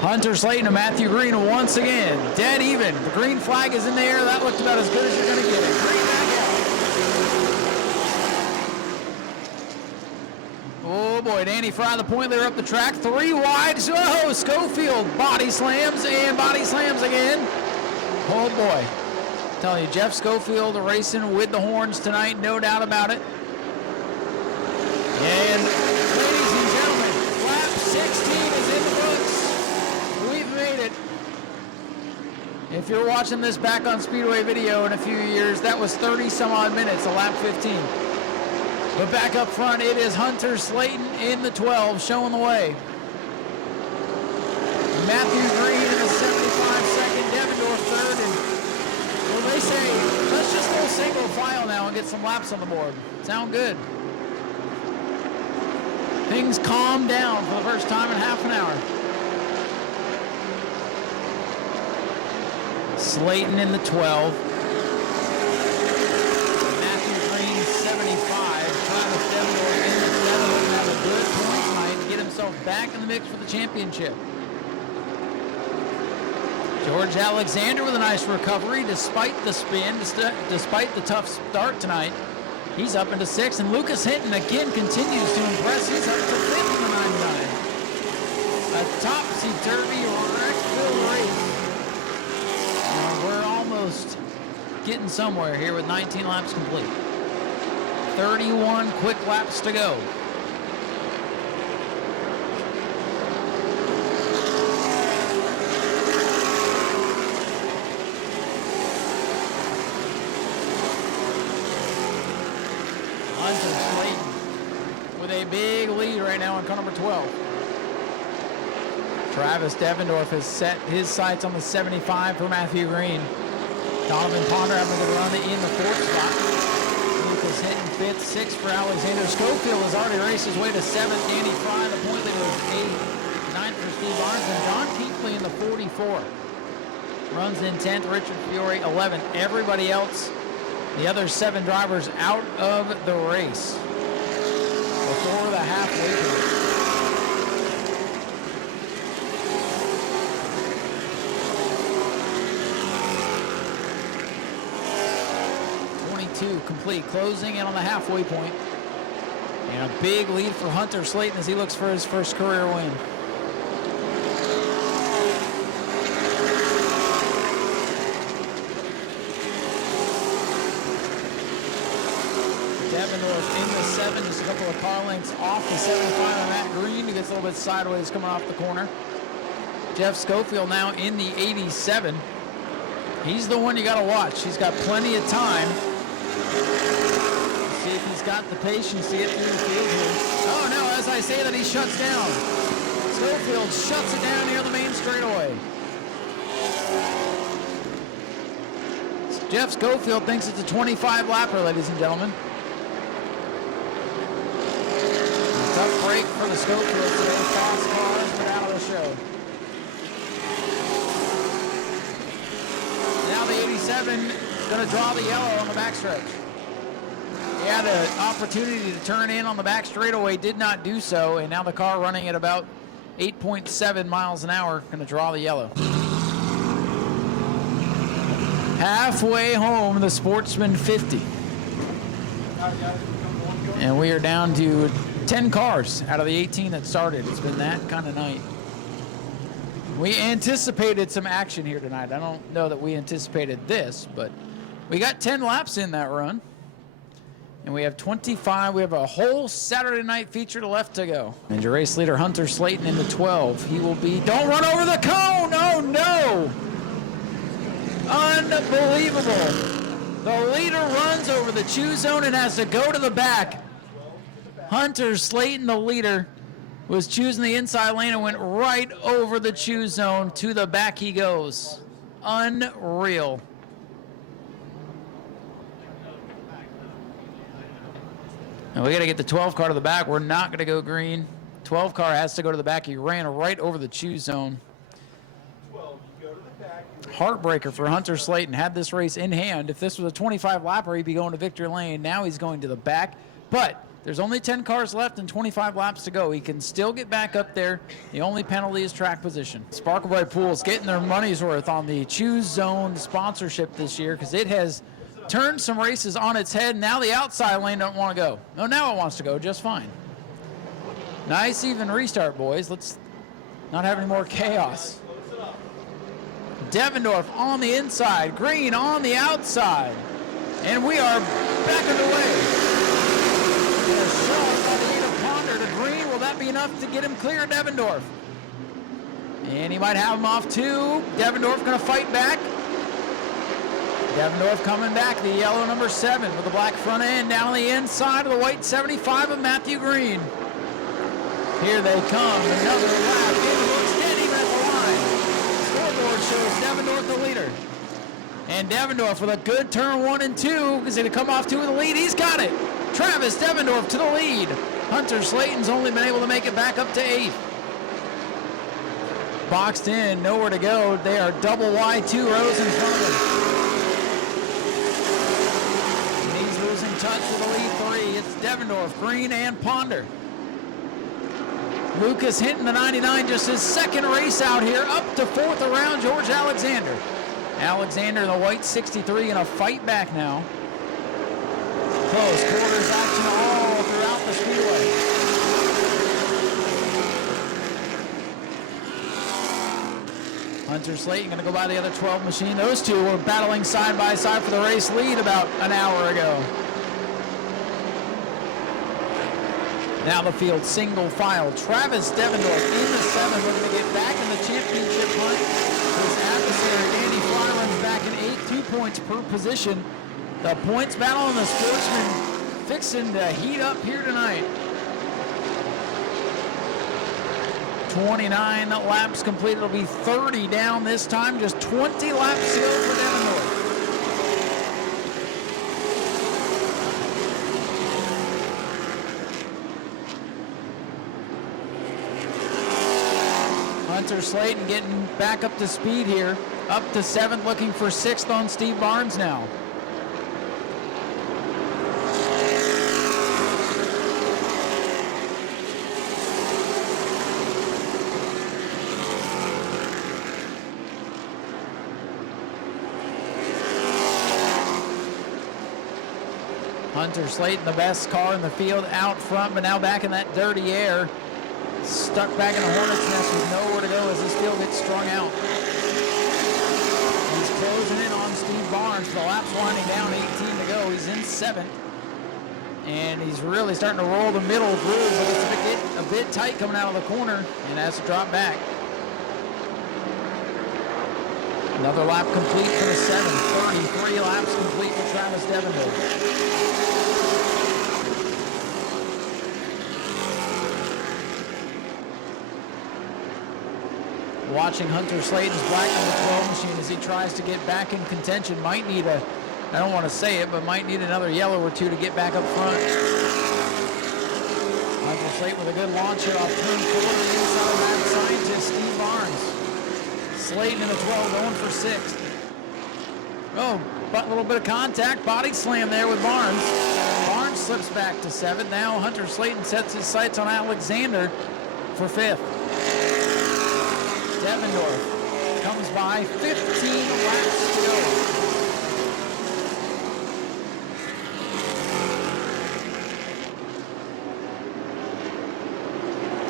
Hunter Slayton and Matthew Green once again. Dead even. The green flag is in the air. That looked about as good as you're going to get it. Green back out. Oh boy, Danny Fry, the point leader up the track. 3 wide. Oh, Schofield body slams and body slams again. Oh boy. I'm telling you, Jeff Schofield racing with the horns tonight, no doubt about it. And ladies and gentlemen, lap 16 is in the books. We've made it. If you're watching this back on Speedway video in a few years, that was 30 some odd minutes of lap 15. But back up front, it is Hunter Slayton in the 12 showing the way. Matthew Green in the 75-second, Devendorf third, and well, they say, let's just go single file now and get some laps on the board. Sound good. Things calmed down for the first time in half an hour. Slayton in the 12. Matthew Green, 75. Travis Devendorf in the 7. Will have a good point tonight to get himself back in the mix for the championship. George Alexander with a nice recovery despite the spin, despite the tough start tonight. He's up into 6th, and Lucas Hinton again continues to impress. He's up to 5th in the 99. A topsy-turvy wreck-filled race. We're almost getting somewhere here with 19 laps complete. 31 quick laps to go. Big lead right now on car number 12. Travis Devendorf has set his sights on the 75 for Matthew Green. Donovan Ponder having a good run in the 4th spot. Lucas hitting 5th, 6th for Alexander. Schofield has already raced his way to 7th. Danny Fry, the point leader, is 8th. 9th for Steve Barnes. And John Keithley in the 44. Runs in 10th. Richard Fiore 11th. Everybody else, the other 7 drivers out of the race before the halfway point. 22 complete, closing in on the halfway point. And a big lead for Hunter Slayton as he looks for his first career win. Devendorf in the 7, just a couple of car lengths off the 75 on Matt Green. He gets a little bit sideways coming off the corner. Jeff Schofield now in the 87. He's the one you got to watch. He's got plenty of time. See if he's got the patience to get through the field here. Oh no, as I say that, he shuts down. Schofield shuts it down near the main straightaway. Jeff Schofield thinks it's a 25 lapper, ladies and gentlemen. Tough break for the scope for those fast cars, but out of the show. Now the 87 is going to draw the yellow on the backstretch. He had an opportunity to turn in on the back straightaway, did not do so, and now the car running at about 8.7 miles an hour, going to draw the yellow. Halfway home, the Sportsman 50. And we are down to 10 cars out of the 18 that started. It's been that kind of night. We anticipated some action here tonight. I don't know that we anticipated this, but we got 10 laps in that run. And we have 25. We have a whole Saturday night feature left to go. And your race leader, Hunter Slayton, into 12. He will be, don't run over the cone! Oh, no! Unbelievable. The leader runs over the choose zone and has to go to the back. Hunter Slayton, the leader, was choosing the inside lane and went right over the choose zone. To the back he goes. Unreal. And we got to get the 12 car to the back. We're not going to go green. 12 car has to go to the back. He ran right over the choose zone. Heartbreaker for Hunter Slayton. Had this race in hand. If this was a 25 lapper, he'd be going to victory lane. Now he's going to the back. But there's only 10 cars left and 25 laps to go. He can still get back up there. The only penalty is track position. Sparkle Bright Pools getting their money's worth on the choose zone sponsorship this year because it has turned some races on its head. Now the outside lane don't want to go. No, now it wants to go just fine. Nice even restart, boys. Let's not have any more chaos. Devendorf on the inside, Green on the outside. And we are back underway. A shot by the 8 of Ponder to Green. Will that be enough to get him clear of Devendorf? And he might have him off too. Devendorf going to fight back. Devendorf coming back, the yellow number 7 with the black front end down the inside of the white 75 of Matthew Green. Here they come, another lap. It looks dead even at the line. Scoreboard shows Devendorf the leader. And Devendorf with a good turn 1 and 2 is going to come off 2 with the lead. He's got it. Travis Devendorf to the lead. Hunter Slayton's only been able to make it back up to 8th. Boxed in, nowhere to go. They are double wide, 2 rows in front of them. Touch with the lead 3. It's Devendorf, Green, and Ponder. Lucas Hinton, the 99, just his second race out here, up to 4th around George Alexander. Alexander in the white 63 in a fight back now. Close quarters action all throughout the speedway. Hunter Slayton going to go by the other 12 machine. Those two were battling side by side for the race lead about an hour ago. Now the field single file. Travis Devendorf in the 7th, looking to get back in the championship hunt. His adversary, Andy Fry, runs back in 8, 2 points per position. The points battle and the Sportsman fixing to heat up here tonight. 29 laps completed. It'll be 30 down this time. Just 20 laps to go for Devendorf. Hunter Slayton getting back up to speed here. Up to 7th, looking for 6th on Steve Barnes now. Hunter Slayton, the best car in the field, out front, but now back in that dirty air. Stuck back in a hornet's nest with nowhere to go as this field gets strung out. He's closing in on Steve Barnes. The lap's winding down, 18 to go. He's in 7th. And he's really starting to roll the middle groove, but it's a bit tight coming out of the corner and has to drop back. Another lap complete for the 7th. 33 laps complete for Travis Devendorf. Watching Hunter Slayton's black number 12 machine as he tries to get back in contention. Might need a, I don't want to say it, but might need another yellow or two to get back up front. Hunter Slayton with a good launch here off turn 4 to the inside of Mad Scientist, Steve Barnes. Slayton in the 12 going for 6th. Oh, but a little bit of contact, body slam there with Barnes. Barnes slips back to 7th. Now Hunter Slayton sets his sights on Alexander for 5th. Devendorf comes by, 15 laps to go.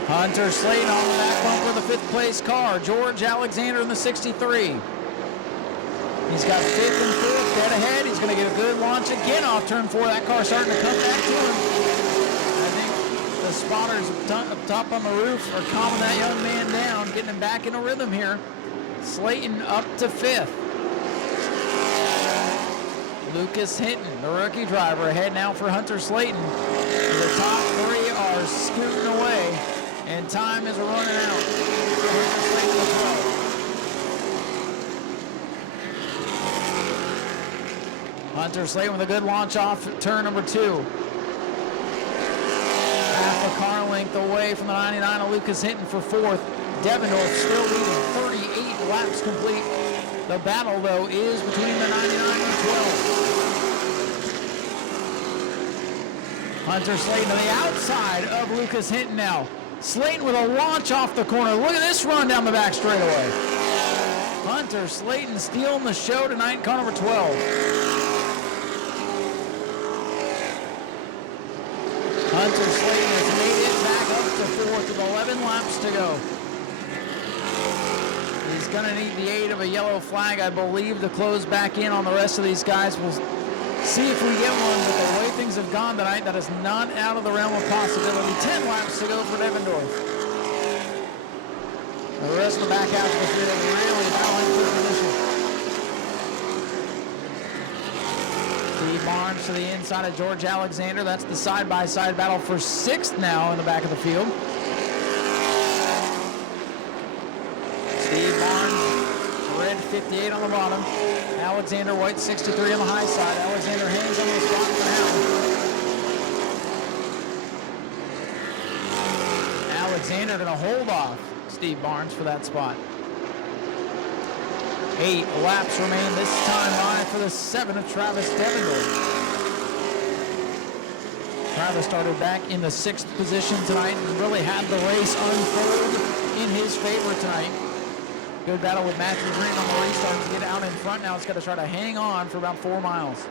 Hunter Slayton on the back bumper of the 5th place car. George Alexander in the 63. He's got 5th and 4th dead ahead. He's going to get a good launch again off turn 4. That car starting to come back to him. I think the spotters up top on the roof are calming that young man down, getting him back in a rhythm here. Slayton up to 5th. Lucas Hinton, the rookie driver, ahead now for Hunter Slayton. The top 3 are scooting away, and time is running out for Hunter Slayton as well. Hunter Slayton with a good launch off turn number 2. Half a car length away from the 99 of Lucas Hinton for 4th. Devendorf still leading, 38 laps complete. The battle, though, is between the 99 and 12. Hunter Slayton to the outside of Lucas Hinton now. Slayton with a launch off the corner. Look at this run down the back straightaway. Hunter Slayton stealing the show tonight, car number 12. Hunter Slayton has made it back up to 4th with 11 laps to go. He's going to need the aid of a yellow flag, I believe, to close back in on the rest of these guys. We'll see if we get one, but the way things have gone tonight, that is not out of the realm of possibility. 10 laps to go for Devendorf. The rest of the back half of the field really battling for position. Steve Barnes to the inside of George Alexander. That's the side-by-side battle for 6th now in the back of the field. Steve Barnes, red 58 on the bottom. Alexander White 63 on the high side. Alexander hangs on the spot for now. Alexander going to hold off Steve Barnes for that spot. 8 laps remain this time by for the 7 of Travis Devendorf. Travis started back in the 6th position tonight and really had the race unfold in his favor tonight. Good battle with Matthew Green on the restart to get out in front. Now it's got to try to hang on for about 4 miles.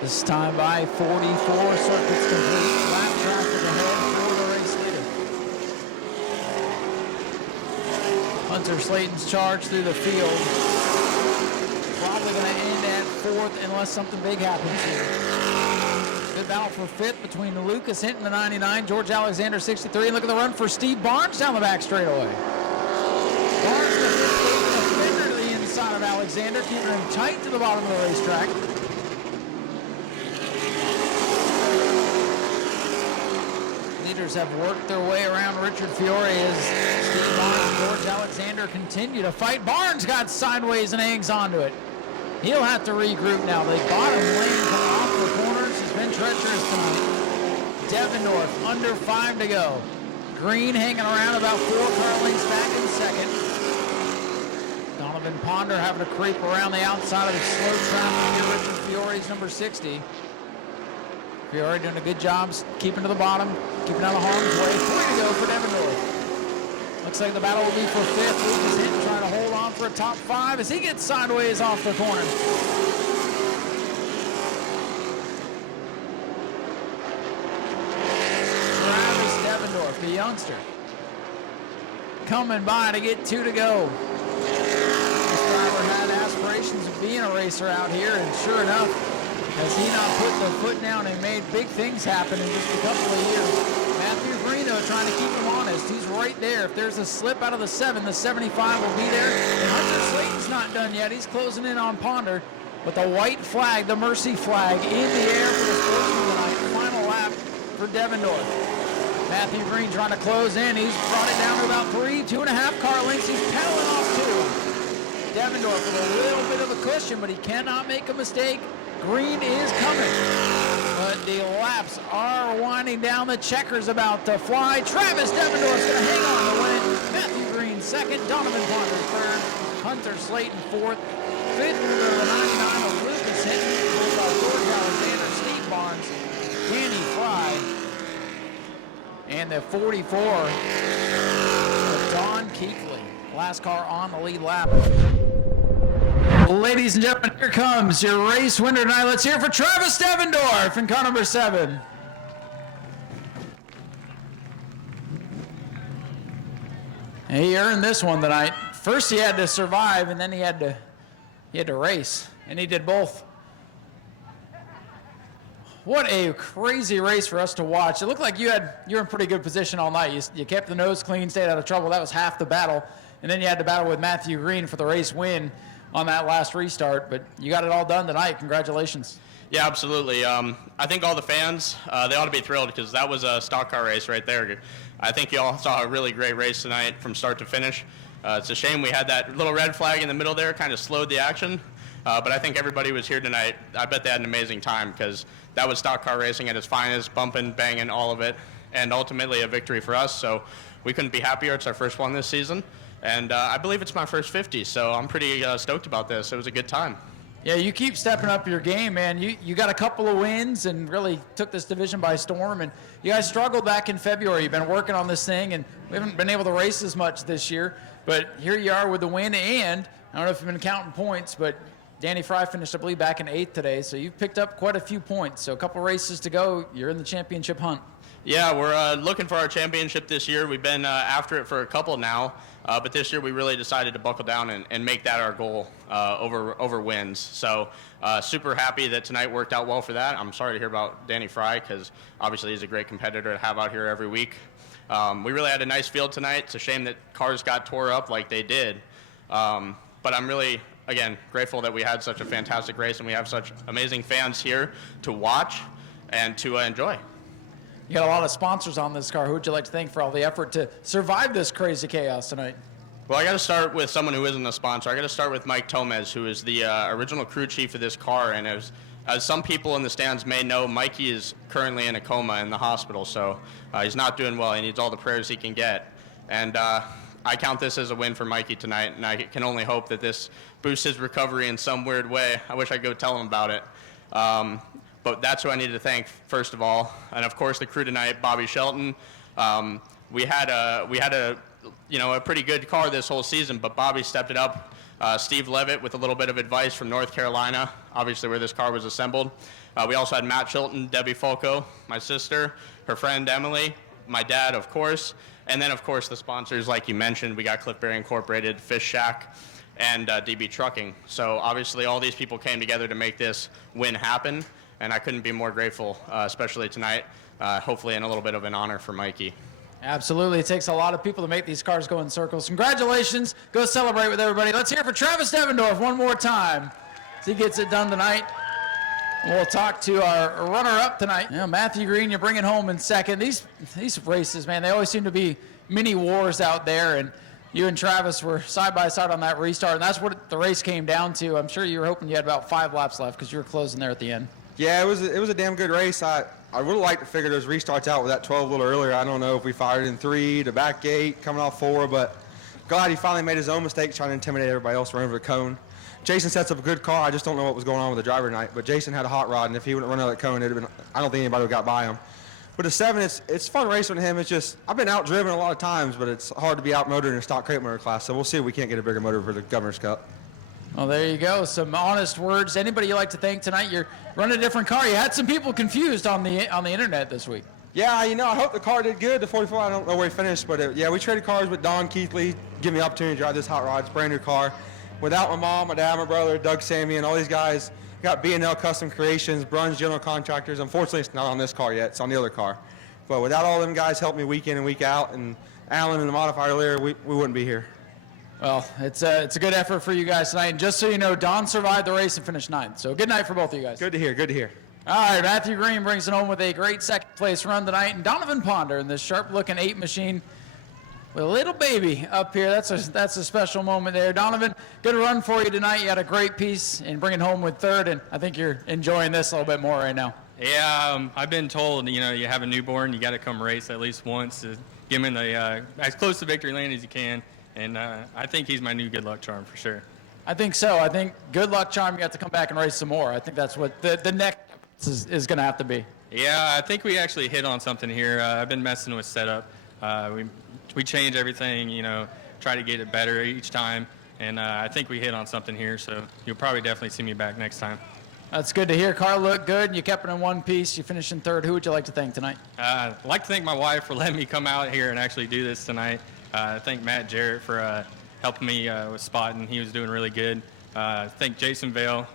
This time by 44 circuits complete. Lap traffic ahead for the race leader. Hunter Slayton's charge through the field. Probably going to end at 4th unless something big happens here. Good battle for 5th between Lucas Hinton, the 99, George Alexander, 63. And look at the run for Steve Barnes down the back straightaway. Barnes the defender to the inside of Alexander, keeping him tight to the bottom of the racetrack. Have worked their way around Richard Fiore as Steve Barnes and George Alexander continue to fight. Barnes got sideways and hangs onto it. He'll have to regroup now. The bottom lane coming off the corners has been treacherous tonight. Devendorf under 5 to go. Green hanging around about 4 car lengths back in 2nd. Donovan Ponder having to creep around the outside of the slow traveling here. Richard Fiore's number 60. Fiore doing a good job keeping to the bottom, keeping out of harm's way. 3 to go for Devendorf. Looks like the battle will be for 5th. Lucas Hinton trying to hold on for a top 5 as he gets sideways off the corner. Travis Devendorf, the youngster, coming by to get 2 to go. This driver had aspirations of being a racer out here, and sure enough, has he not put the foot down and made big things happen in just a couple of years. Matthew Greeno trying to keep him honest. He's right there. If there's a slip out of the 7, the 75 will be there. And Hunter Slayton's not done yet. He's closing in on Ponder. with the white flag, the mercy flag, in the air for the Sportsman tonight. Final lap for Devendorf. Matthew Green trying to close in. He's brought it down to about 2.5 car lengths. He's pedaling off 2. Devendorf with a little bit of a cushion, but he cannot make a mistake. Green is coming, but the laps are winding down. The checker's about to fly. Travis Devendorf's going to hang on to win. Matthew Green second, Donovan Ponder third, Hunter Slayton fourth, fifth with the 99 of Lucas Hinton, George Alexander, Steve Barnes, Danny Fry, and the 44 of Don Keekly. Last car on the lead lap. Ladies and gentlemen, here comes your race winner tonight. Let's hear it for Travis Devendorf in car number 7. And he earned this one tonight. First he had to survive, and then he had to race, and he did both. What a crazy race for us to watch. It looked like you were in pretty good position all night. You kept the nose clean, stayed out of trouble. That was half the battle. And then you had to battle with Matthew Green for the race win on that last restart. But you got it all done tonight. Congratulations. Yeah, absolutely. I think all the fans, they ought to be thrilled because that was a stock car race right there. I think you all saw a really great race tonight from start to finish. It's a shame we had that little red flag in the middle there, kind of slowed the action. But I think everybody was here tonight. I bet they had an amazing time because that was stock car racing at its finest, bumping, banging, all of it, and ultimately a victory for us. So we couldn't be happier. It's our first one this season, and I believe it's my first 50, so I'm pretty stoked about this. It was a good time. Yeah, you keep stepping up your game, man. You got a couple of wins and really took this division by storm, and you guys struggled back in February. You've been working on this thing, and we haven't been able to race as much this year, but here you are with the win, and I don't know if you've been counting points, but Danny Fry finished, I believe, back in 8th today, so you've picked up quite a few points. So a couple races to go. You're in the championship hunt. Yeah, we're looking for our championship this year. We've been after it for a couple now, but this year we really decided to buckle down and make that our goal over wins. So super happy that tonight worked out well for that. I'm sorry to hear about Danny Fry because obviously he's a great competitor to have out here every week. We really had a nice field tonight. It's a shame that cars got tore up like they did, but I'm really, again, grateful that we had such a fantastic race and we have such amazing fans here to watch and to enjoy. You got a lot of sponsors on this car. Who would you like to thank for all the effort to survive this crazy chaos tonight? Well, I got to start with someone who isn't a sponsor. I got to start with Mike Tomez, who is the original crew chief of this car. And as some people in the stands may know, Mikey is currently in a coma in the hospital, so he's not doing well. He needs all the prayers he can get. And I count this as a win for Mikey tonight, and I can only hope that this boosts his recovery in some weird way. I wish I could go tell him about it. But that's who I needed to thank first of all, and of course the crew tonight, Bobby Shelton. We had a pretty good car this whole season, but Bobby stepped it up. Steve Levitt with a little bit of advice from North Carolina, obviously where this car was assembled. We also had Matt Chilton, Debbie Folco, my sister, her friend Emily, my dad, of course, and then of course the sponsors like you mentioned. We got Cliff Berry Incorporated, Fish Shack, and DB Trucking. So obviously all these people came together to make this win happen, and I couldn't be more grateful, especially tonight, hopefully in a little bit of an honor for Mikey. Absolutely. It takes a lot of people to make these cars go in circles. Congratulations. Go celebrate with everybody. Let's hear it for Travis Devendorf one more time as he gets it done tonight. We'll talk to our runner-up tonight. Matthew Green, you're bringing home in second. These races, man, they always seem to be mini wars out there, and you and Travis were side by side on that restart, and that's what the race came down to. I'm sure you were hoping you had about 5 laps left because you were closing there at the end. Yeah, it was a damn good race. I would have liked to figure those restarts out with that 12 a little earlier. I don't know if we fired in 3, the back gate, coming off 4, but God, he finally made his own mistake trying to intimidate everybody else running over the cone. Jason sets up a good car. I just don't know what was going on with the driver tonight, but Jason had a hot rod, and if he wouldn't run out of that cone, I don't think anybody would have got by him. But the 7, it's fun racing with him. It's just, I've been out-driven a lot of times, but it's hard to be out-motored in a stock crate motor class, so we'll see if we can't get a bigger motor for the Governor's Cup. Well, there you go. Some honest words. Anybody you like to thank tonight? You're running a different car. You had some people confused on the internet this week. Yeah, I hope the car did good. The 44, I don't know where he finished, but we traded cars with Don Keithley, give me the opportunity to drive this hot rod. It's a brand new car. Without my mom, my dad, my brother, Doug Sammy, and all these guys, got B&L Custom Creations, Bruns General Contractors. Unfortunately, it's not on this car yet. It's on the other car. But without all them guys helping me week in and week out, and Alan and the modifier earlier, we wouldn't be here. Well, it's a good effort for you guys tonight. And just so you know, Don survived the race and finished 9th. So good night for both of you guys. Good to hear. Good to hear. All right, Matthew Green brings it home with a great second place run tonight. And Donovan Ponder in this sharp-looking 8 machine with a little baby up here. That's a special moment there. Donovan, good run for you tonight. You had a great piece and bring it home with 3rd. And I think you're enjoying this a little bit more right now. Yeah, I've been told, you have a newborn, you got to come race at least once to give him as close to victory lane as you can. And I think he's my new good luck charm for sure. I think so. I think good luck charm, you have to come back and race some more. I think that's what the next is going to have to be. Yeah, I think we actually hit on something here. I've been messing with setup. We change everything, try to get it better each time. And I think we hit on something here, so you'll probably definitely see me back next time. That's good to hear. Car looked good. You kept it in one piece. You finished in 3rd. Who would you like to thank tonight? I'd like to thank my wife for letting me come out here and actually do this tonight. Thank Matt Jarrett for helping me with spotting. He was doing really good. Thank Jason Vale.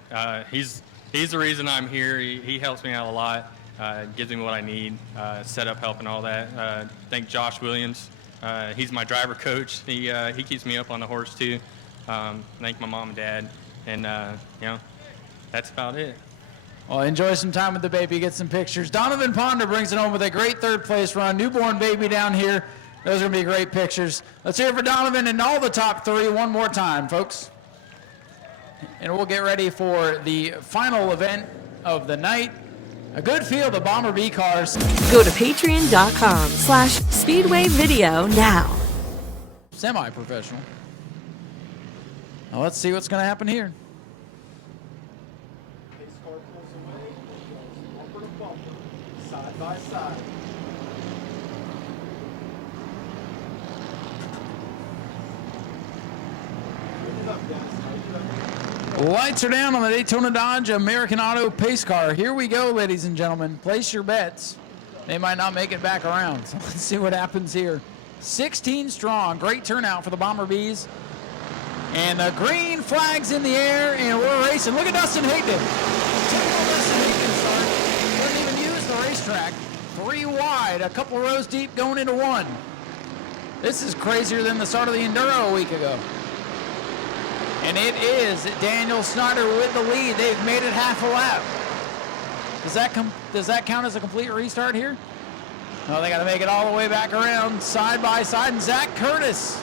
He's the reason I'm here. He helps me out a lot. Gives me what I need, setup help and all that. Thank Josh Williams. He's my driver coach. He keeps me up on the horse too. Thank my mom and dad. And, that's about it. Well, enjoy some time with the baby, get some pictures. Donovan Ponder brings it home with a great 3rd place run. Newborn baby down here. Those are going to be great pictures. Let's hear it for Donovan and all the top 3 one more time, folks. And we'll get ready for the final event of the night. A good field of Bomber B cars. Go to patreon.com/Speedway Video now. Semi-professional. Now let's see what's going to happen here. Pace car pulls away, goes bumper to bumper, side by side. Put it up, Dennis. Lights are down on the Daytona Dodge American Auto pace car. Here we go, ladies and gentlemen. Place your bets. They might not make it back around. So let's see what happens here. 16 strong. Great turnout for the Bomber Bees. And the green flag's in the air, and we're racing. Look at Dustin Hayden. Typical Dustin Hayden start. Doesn't even use the racetrack. 3 wide, a couple rows deep going into 1. This is crazier than the start of the Enduro a week ago. And it is Daniel Snyder with the lead. They've made it half a lap. Does that count as a complete restart here? No, they got to make it all the way back around, side by side. And Zach Curtis.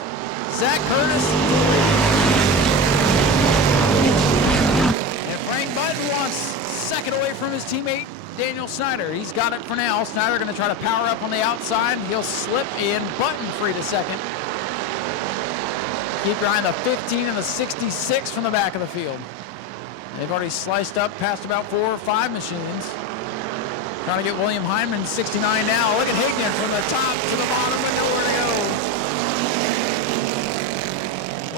And Frank Button wants 2nd away from his teammate Daniel Snyder. He's got it for now. Snyder going to try to power up on the outside. He'll slip in. Button free to 2nd. Keep your eye on the 15 and the 66 from the back of the field. They've already sliced up past about 4 or 5 machines. Trying to get William Hyman 69 now. Look at Higdon from the top to the bottom and nowhere to go.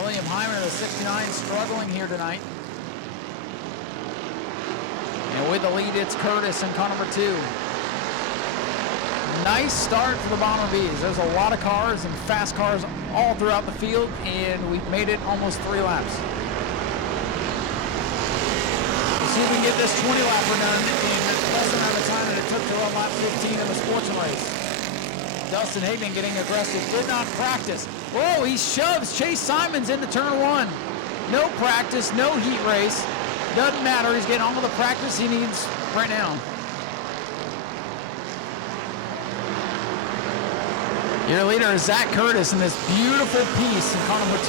William Hyman of the 69 struggling here tonight. And with the lead, it's Curtis in car number 2. Nice start for the Bomber Bees. There's a lot of cars and fast cars all throughout the field, and we've made it almost 3 laps. We'll see if we can get this 20-lapper done in less amount of time than it took to run lap 15 in the Sportsman race. Dustin Hayden getting aggressive, did not practice. Whoa, he shoves Chase Simons into turn 1. No practice, no heat race. Doesn't matter, he's getting all the practice he needs right now. Your leader is Zach Curtis in this beautiful piece in car number 2.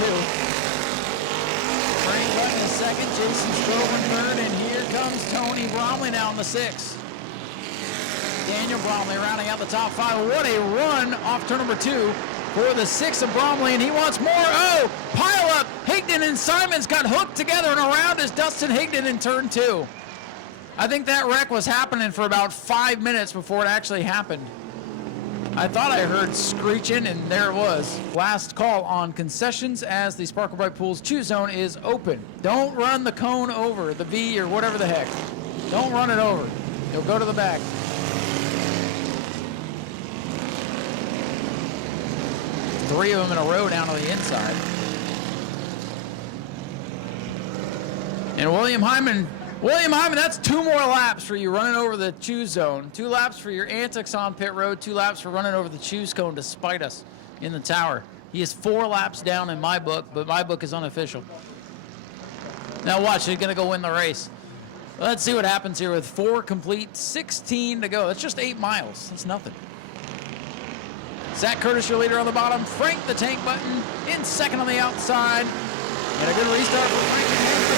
Frank Button in 2nd, Jason Strove in 3rd, and here comes Tony Bromley now in the 6th. Daniel Bromley rounding out the top 5. What a run off turn number 2 for the 6 of Bromley, and he wants more. Oh, pile up. Higdon and Simons got hooked together, and around is Dustin Higdon in turn 2. I think that wreck was happening for about 5 minutes before it actually happened. I thought I heard screeching, and there it was. Last call on concessions as the Sparkle Bright Pools Choose Zone is open. Don't run the cone over, the V or whatever the heck. Don't run it over. You'll go to the back. Three of them in a row down to the inside. And William Hyman, that's 2 more laps for you running over the choose zone. 2 laps for your antics on pit road, 2 laps for running over the choose cone to spite us in the tower. He is 4 laps down in my book, but my book is unofficial. Now watch, he's gonna go win the race. Let's see what happens here with 4 complete, 16 to go. That's just 8 miles, that's nothing. Zach Curtis, your leader on the bottom. Frank the tank button in second on the outside. And a good restart for Frank again for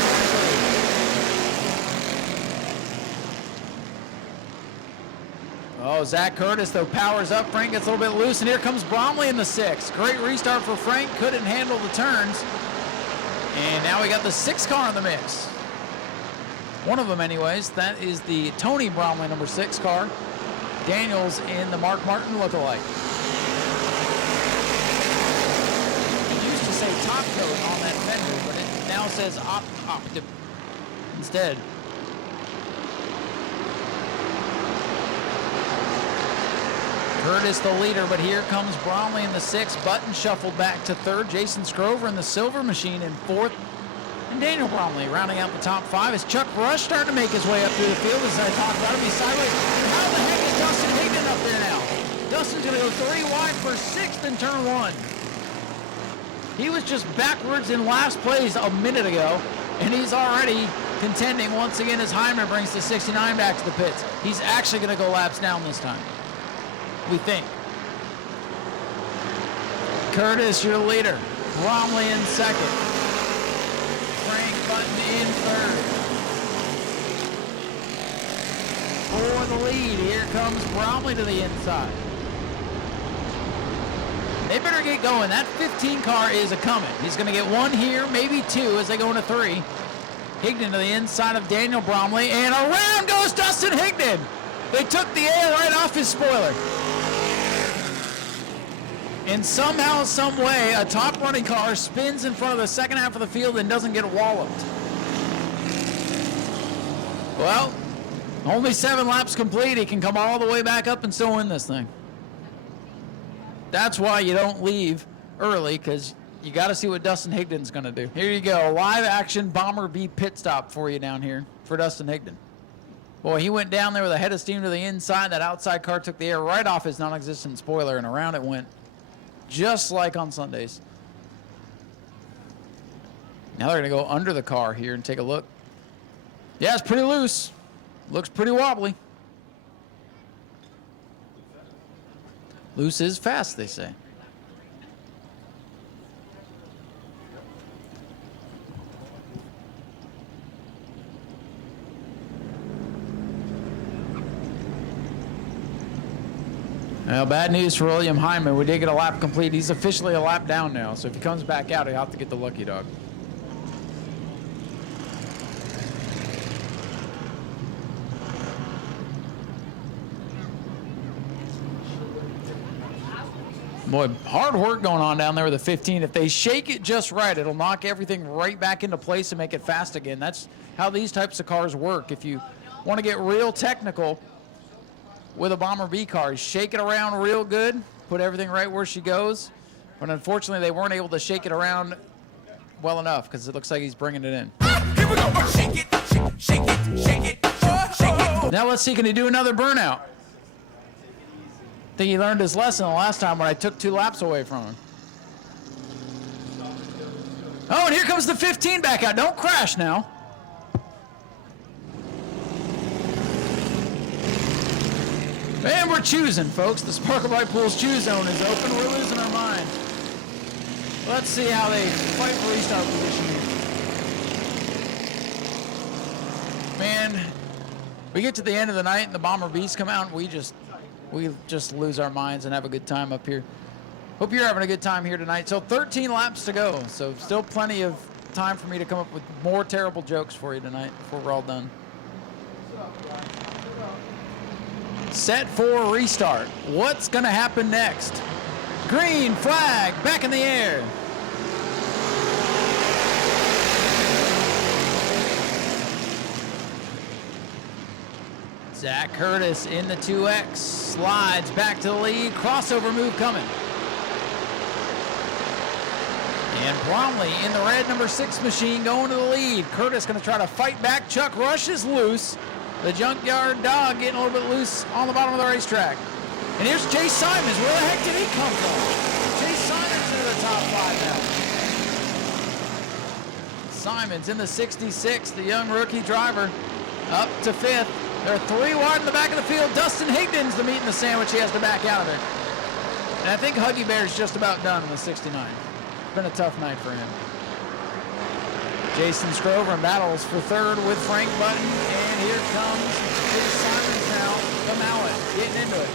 23. Oh, Zach Curtis, though, powers up. Frank gets a little bit loose, and here comes Bromley in the 6th. Great restart for Frank. Couldn't handle the turns. And now we got the 6th car in the mix. One of them, anyways. That is the Tony Bromley number 6 car. Daniels in the Mark Martin lookalike. Say top coat on that fender, but it now says Optim instead. Curtis the leader, but here comes Bromley in the 6th. Button shuffled back to 3rd. Jason Scrover in the silver machine in 4th. And Daniel Bromley rounding out the top 5 as Chuck Rush starting to make his way up through the field. As I talked about him, he's sideways. How the heck is Dustin Higdon up there now? Dustin's going to go 3 wide for 6th in turn 1. He was just backwards in last place a minute ago, and he's already contending once again as Hyman brings the 69 back to the pits. He's actually going to go laps down this time, we think. Curtis, your leader. Bromley in 2nd. Frank Button in 3rd. For the lead, here comes Bromley to the inside. They better get going. That 15 car is a coming. He's going to get 1 here, maybe 2 as they go into 3. Higdon to the inside of Daniel Bromley, and around goes Dustin Higdon. They took the air right off his spoiler. And somehow, some way, a top running car spins in front of the second half of the field and doesn't get walloped. Well, only 7 laps complete. He can come all the way back up and still win this thing. That's why you don't leave early, because you got to see what Dustin Higdon's going to do. Here you go, live action Bomber B pit stop for you down here for Dustin Higdon. Boy, he went down there with a head of steam to the inside. That outside car took the air right off his non-existent spoiler, and around it went, just like on Sundays. Now they're going to go under the car here and take a look. Yeah, it's pretty loose. Looks pretty wobbly. Loose is fast, they say. Well, bad news for William Hyman. We did get a lap complete. He's officially a lap down now, so if he comes back out, he'll have to get the lucky dog. Boy, hard work going on down there with the 15. If they shake it just right, it'll knock everything right back into place and make it fast again. That's how these types of cars work. If you want to get real technical with a Bomber B car, you shake it around real good, put everything right where she goes. But unfortunately, they weren't able to shake it around well enough because it looks like he's bringing it in. Here we go. Shake it, shake it, shake it, shake it. Now let's see, can he do another burnout? I think he learned his lesson the last time when I took 2 laps away from him. Oh, and here comes the 15 back out. Don't crash now. And we're choosing, folks. The Sparkle Bright Pools choose zone is open. We're losing our mind. Let's see how they fight for restart position here. Man, we get to the end of the night and the Bomber Bs come out and we just lose our minds and have a good time up here. Hope you're having a good time here tonight. So 13 laps to go. So still plenty of time for me to come up with more terrible jokes for you tonight before we're all done. Set for restart. What's going to happen next? Green flag back in the air. Zach Curtis in the 2X, slides back to the lead, crossover move coming. And Bromley in the red number 6 machine going to the lead. Curtis going to try to fight back. Chuck Rush is loose. The Junkyard Dog getting a little bit loose on the bottom of the racetrack. And here's Chase Simons. Where the heck did he come from? Chase Simons into the top 5 now. Simons in the 66, the young rookie driver, up to 5th. They're 3 wide in the back of the field. Dustin Higdon's the meat in the sandwich. He has to back out of it. And I think Huggy Bear's just about done in the 69. It's been a tough night for him. Jason Scrover battles for 3rd with Frank Button. And here comes Chase Simons now, the mallet, getting into it.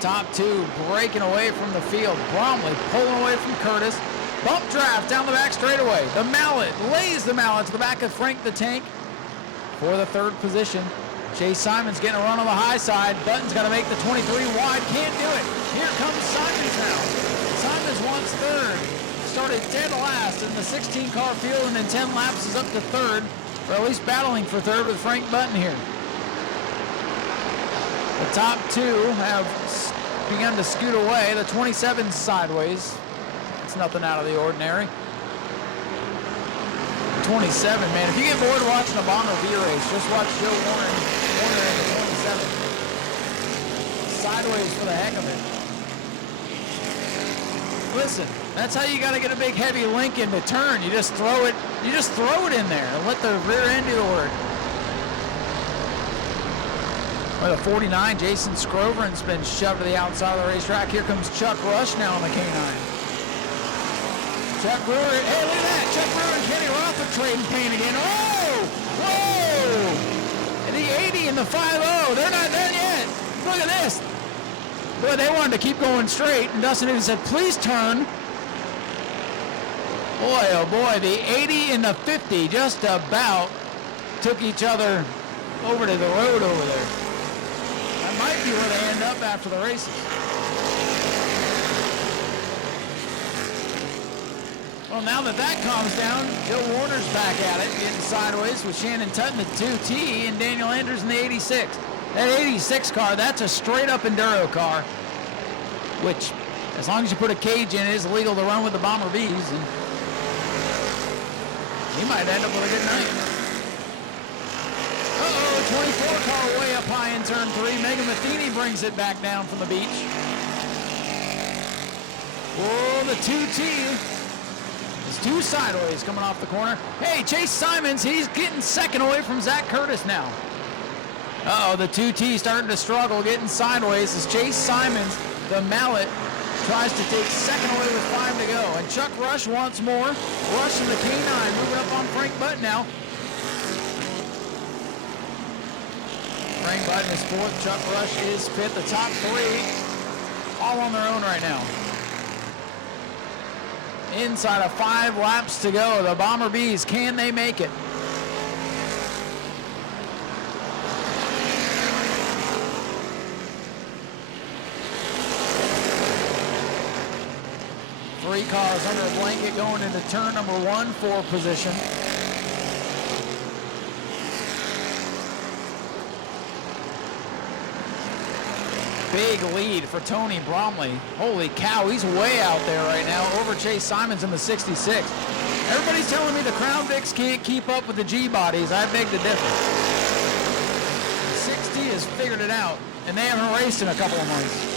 Top 2 breaking away from the field. Bromley pulling away from Curtis. Bump draft down the back straightaway. The mallet lays the mallet to the back of Frank the Tank for the 3rd position. Chase Simons getting a run on the high side. Button's got to make the 23 wide. Can't do it. Here comes Simons now. Simons wants 3rd. Started dead last in the 16-car field, and in 10 laps is up to 3rd, or at least battling for 3rd with Frank Button here. The top 2 have begun to scoot away. The 27's sideways. It's nothing out of the ordinary. 27, man. If you get bored watching a Bomber V race, just watch Joe Warner in the 27. Sideways for the heck of it. Listen, that's how you got to get a big heavy Lincoln to turn. You just throw it in there and let the rear end do the work. Well, the 49, Jason Scroveran's been shoved to the outside of the racetrack. Here comes Chuck Rush now on the K9. Chuck Brewer, hey, look at that. Chuck Brewer and Kenny Roth are trading paint again. Oh! Whoa! And the 80 and the 5-0, they're not done yet. Look at this. Boy, they wanted to keep going straight, and Dustin even said, please turn. Boy, oh boy, the 80 and the 50 just about took each other over to the road over there. That might be where they end up after the races. Well, now that calms down, Joe Warner's back at it, getting sideways with Shannon Tutton at 2T and Daniel Andrews in the 86. That 86 car, that's a straight-up enduro car, which, as long as you put a cage in, it is legal to run with the Bomber Vs, and he might end up with a good night. Uh-oh, 24 car way up high in turn 3. Megan Matheny brings it back down from the beach. Oh, the 2T. It's 2 sideways coming off the corner. Hey, Chase Simons, he's getting 2nd away from Zach Curtis now. Uh-oh, the 2T starting to struggle, getting sideways as Chase Simons, the mallet, tries to take 2nd away with 5 to go. And Chuck Rush wants more. Rush in the K9, moving up on Frank Button now. Frank Button is 4th, Chuck Rush is 5th. The top 3 all on their own right now. Inside of 5 laps to go. The Bomber Bees, can they make it? Three cars under a blanket going into turn number 1 for position. Big lead for Tony Bromley. Holy cow, he's way out there right now over Chase Simons in the 66. Everybody's telling me the Crown Vics can't keep up with the G-bodies. I beg to differ. 60 has figured it out, and they haven't raced in a couple of months.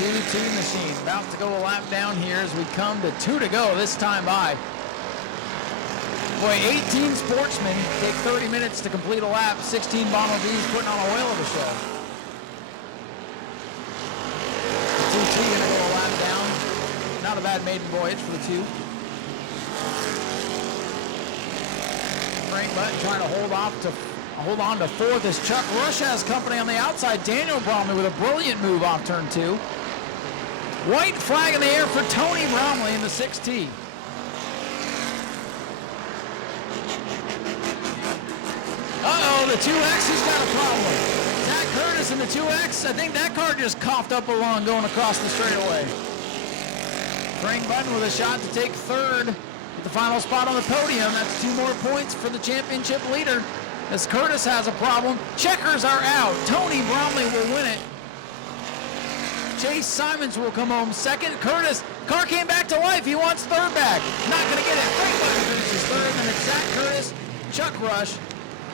2T machine about to go a lap down here as we come to 2 to go this time by. Boy, 18 Sportsmen take 30 minutes to complete a lap. 16 Bomber V's putting on a whale of a show. 2T gonna go a lap down. Not a bad maiden voyage for the 2. Frank Button trying to hold on to 4th as Chuck Rush has company on the outside. Daniel Bromley with a brilliant move off turn 2. White flag in the air for Tony Bromley in the 6T. Uh-oh, the 2X has got a problem. Zach Curtis in the 2X, I think that car just coughed up a lung going across the straightaway. Frank Button with a shot to take 3rd with the final spot on the podium. That's 2 more points for the championship leader as Curtis has a problem. Checkers are out. Tony Bromley will win it. Chase Simons will come home 2nd. Curtis, car came back to life. He wants 3rd back. Not going to get it. Frank Button finishes 3rd, and it's Zach Curtis, Chuck Rush,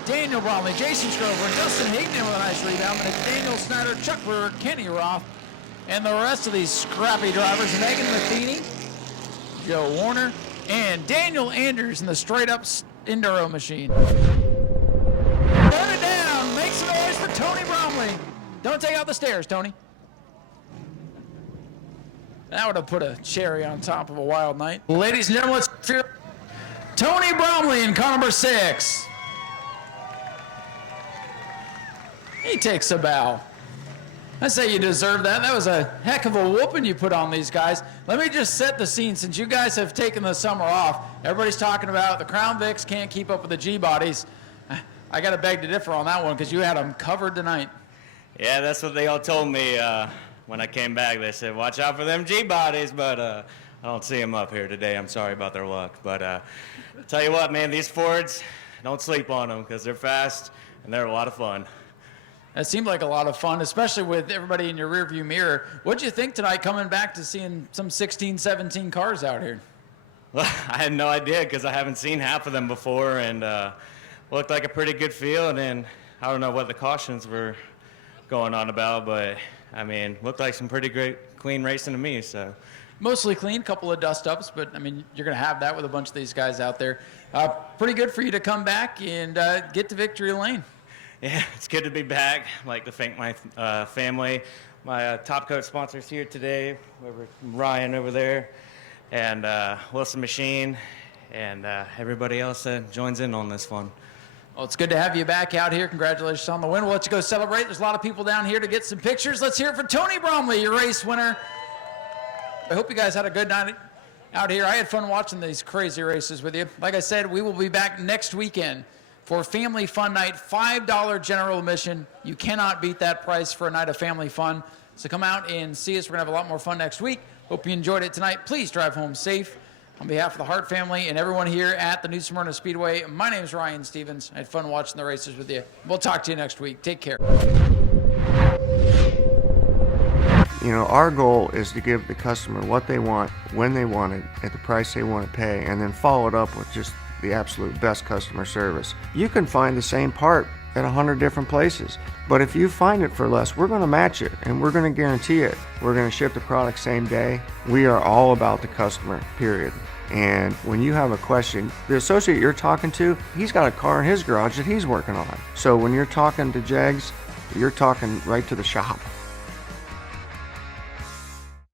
Daniel Bromley, Jason Strover, and Dustin Higdon with a nice rebound. And Daniel Snyder, Chuck Brewer, Kenny Roth, and the rest of these scrappy drivers, Megan Matheny, Joe Warner, and Daniel Anders in the straight-up enduro machine. Turn it down. Make some noise for Tony Bromley. Don't take out the stairs, Tony. That would have put a cherry on top of a wild night. Ladies and gentlemen, let's hear Tony Bromley in car number 6. He takes a bow. I say you deserve that. That was a heck of a whooping you put on these guys. Let me just set the scene. Since you guys have taken the summer off, everybody's talking about the Crown Vics can't keep up with the G-bodies. I got to beg to differ on that one because you had them covered tonight. Yeah, that's what they all told me when I came back. They said, watch out for them G-bodies, but I don't see them up here today. I'm sorry about their luck. But I'll tell you what, man, these Fords, don't sleep on them because they're fast and they're a lot of fun. It seemed like a lot of fun, especially with everybody in your rearview mirror. What'd you think tonight coming back to seeing some 16, 17 cars out here? Well, I had no idea because I haven't seen half of them before, and looked like a pretty good field. And I don't know what the cautions were going on about, but I mean, looked like some pretty great, clean racing to me. So mostly clean, couple of dust ups, but I mean, you're going to have that with a bunch of these guys out there. Pretty good for you to come back and get to victory lane. Yeah, it's good to be back. I'd like to thank my family, my top coat sponsors here today, Ryan over there, and Wilson Machine, and everybody else that joins in on this fun. Well, it's good to have you back out here. Congratulations on the win. We'll let you go celebrate. There's a lot of people down here to get some pictures. Let's hear it for Tony Bromley, your race winner. I hope you guys had a good night out here. I had fun watching these crazy races with you. Like I said, we will be back next weekend for Family Fun Night, $5 general admission. You cannot beat that price for a night of family fun. So come out and see us. We're going to have a lot more fun next week. Hope you enjoyed it tonight. Please drive home safe. On behalf of the Hart family and everyone here at the New Smyrna Speedway, my name is Ryan Stevens. I had fun watching the races with you. We'll talk to you next week. Take care. You know, our goal is to give the customer what they want, when they want it, at the price they want to pay, and then follow it up with just the absolute best customer service. You can find the same part at 100 different places, but if you find it for less, we're going to match it and we're going to guarantee it. We're going to ship the product same day. We are all about the customer, period. And when you have a question, the associate you're talking to, he's got a car in his garage that he's working on. So when you're talking to Jags, you're talking right to the shop.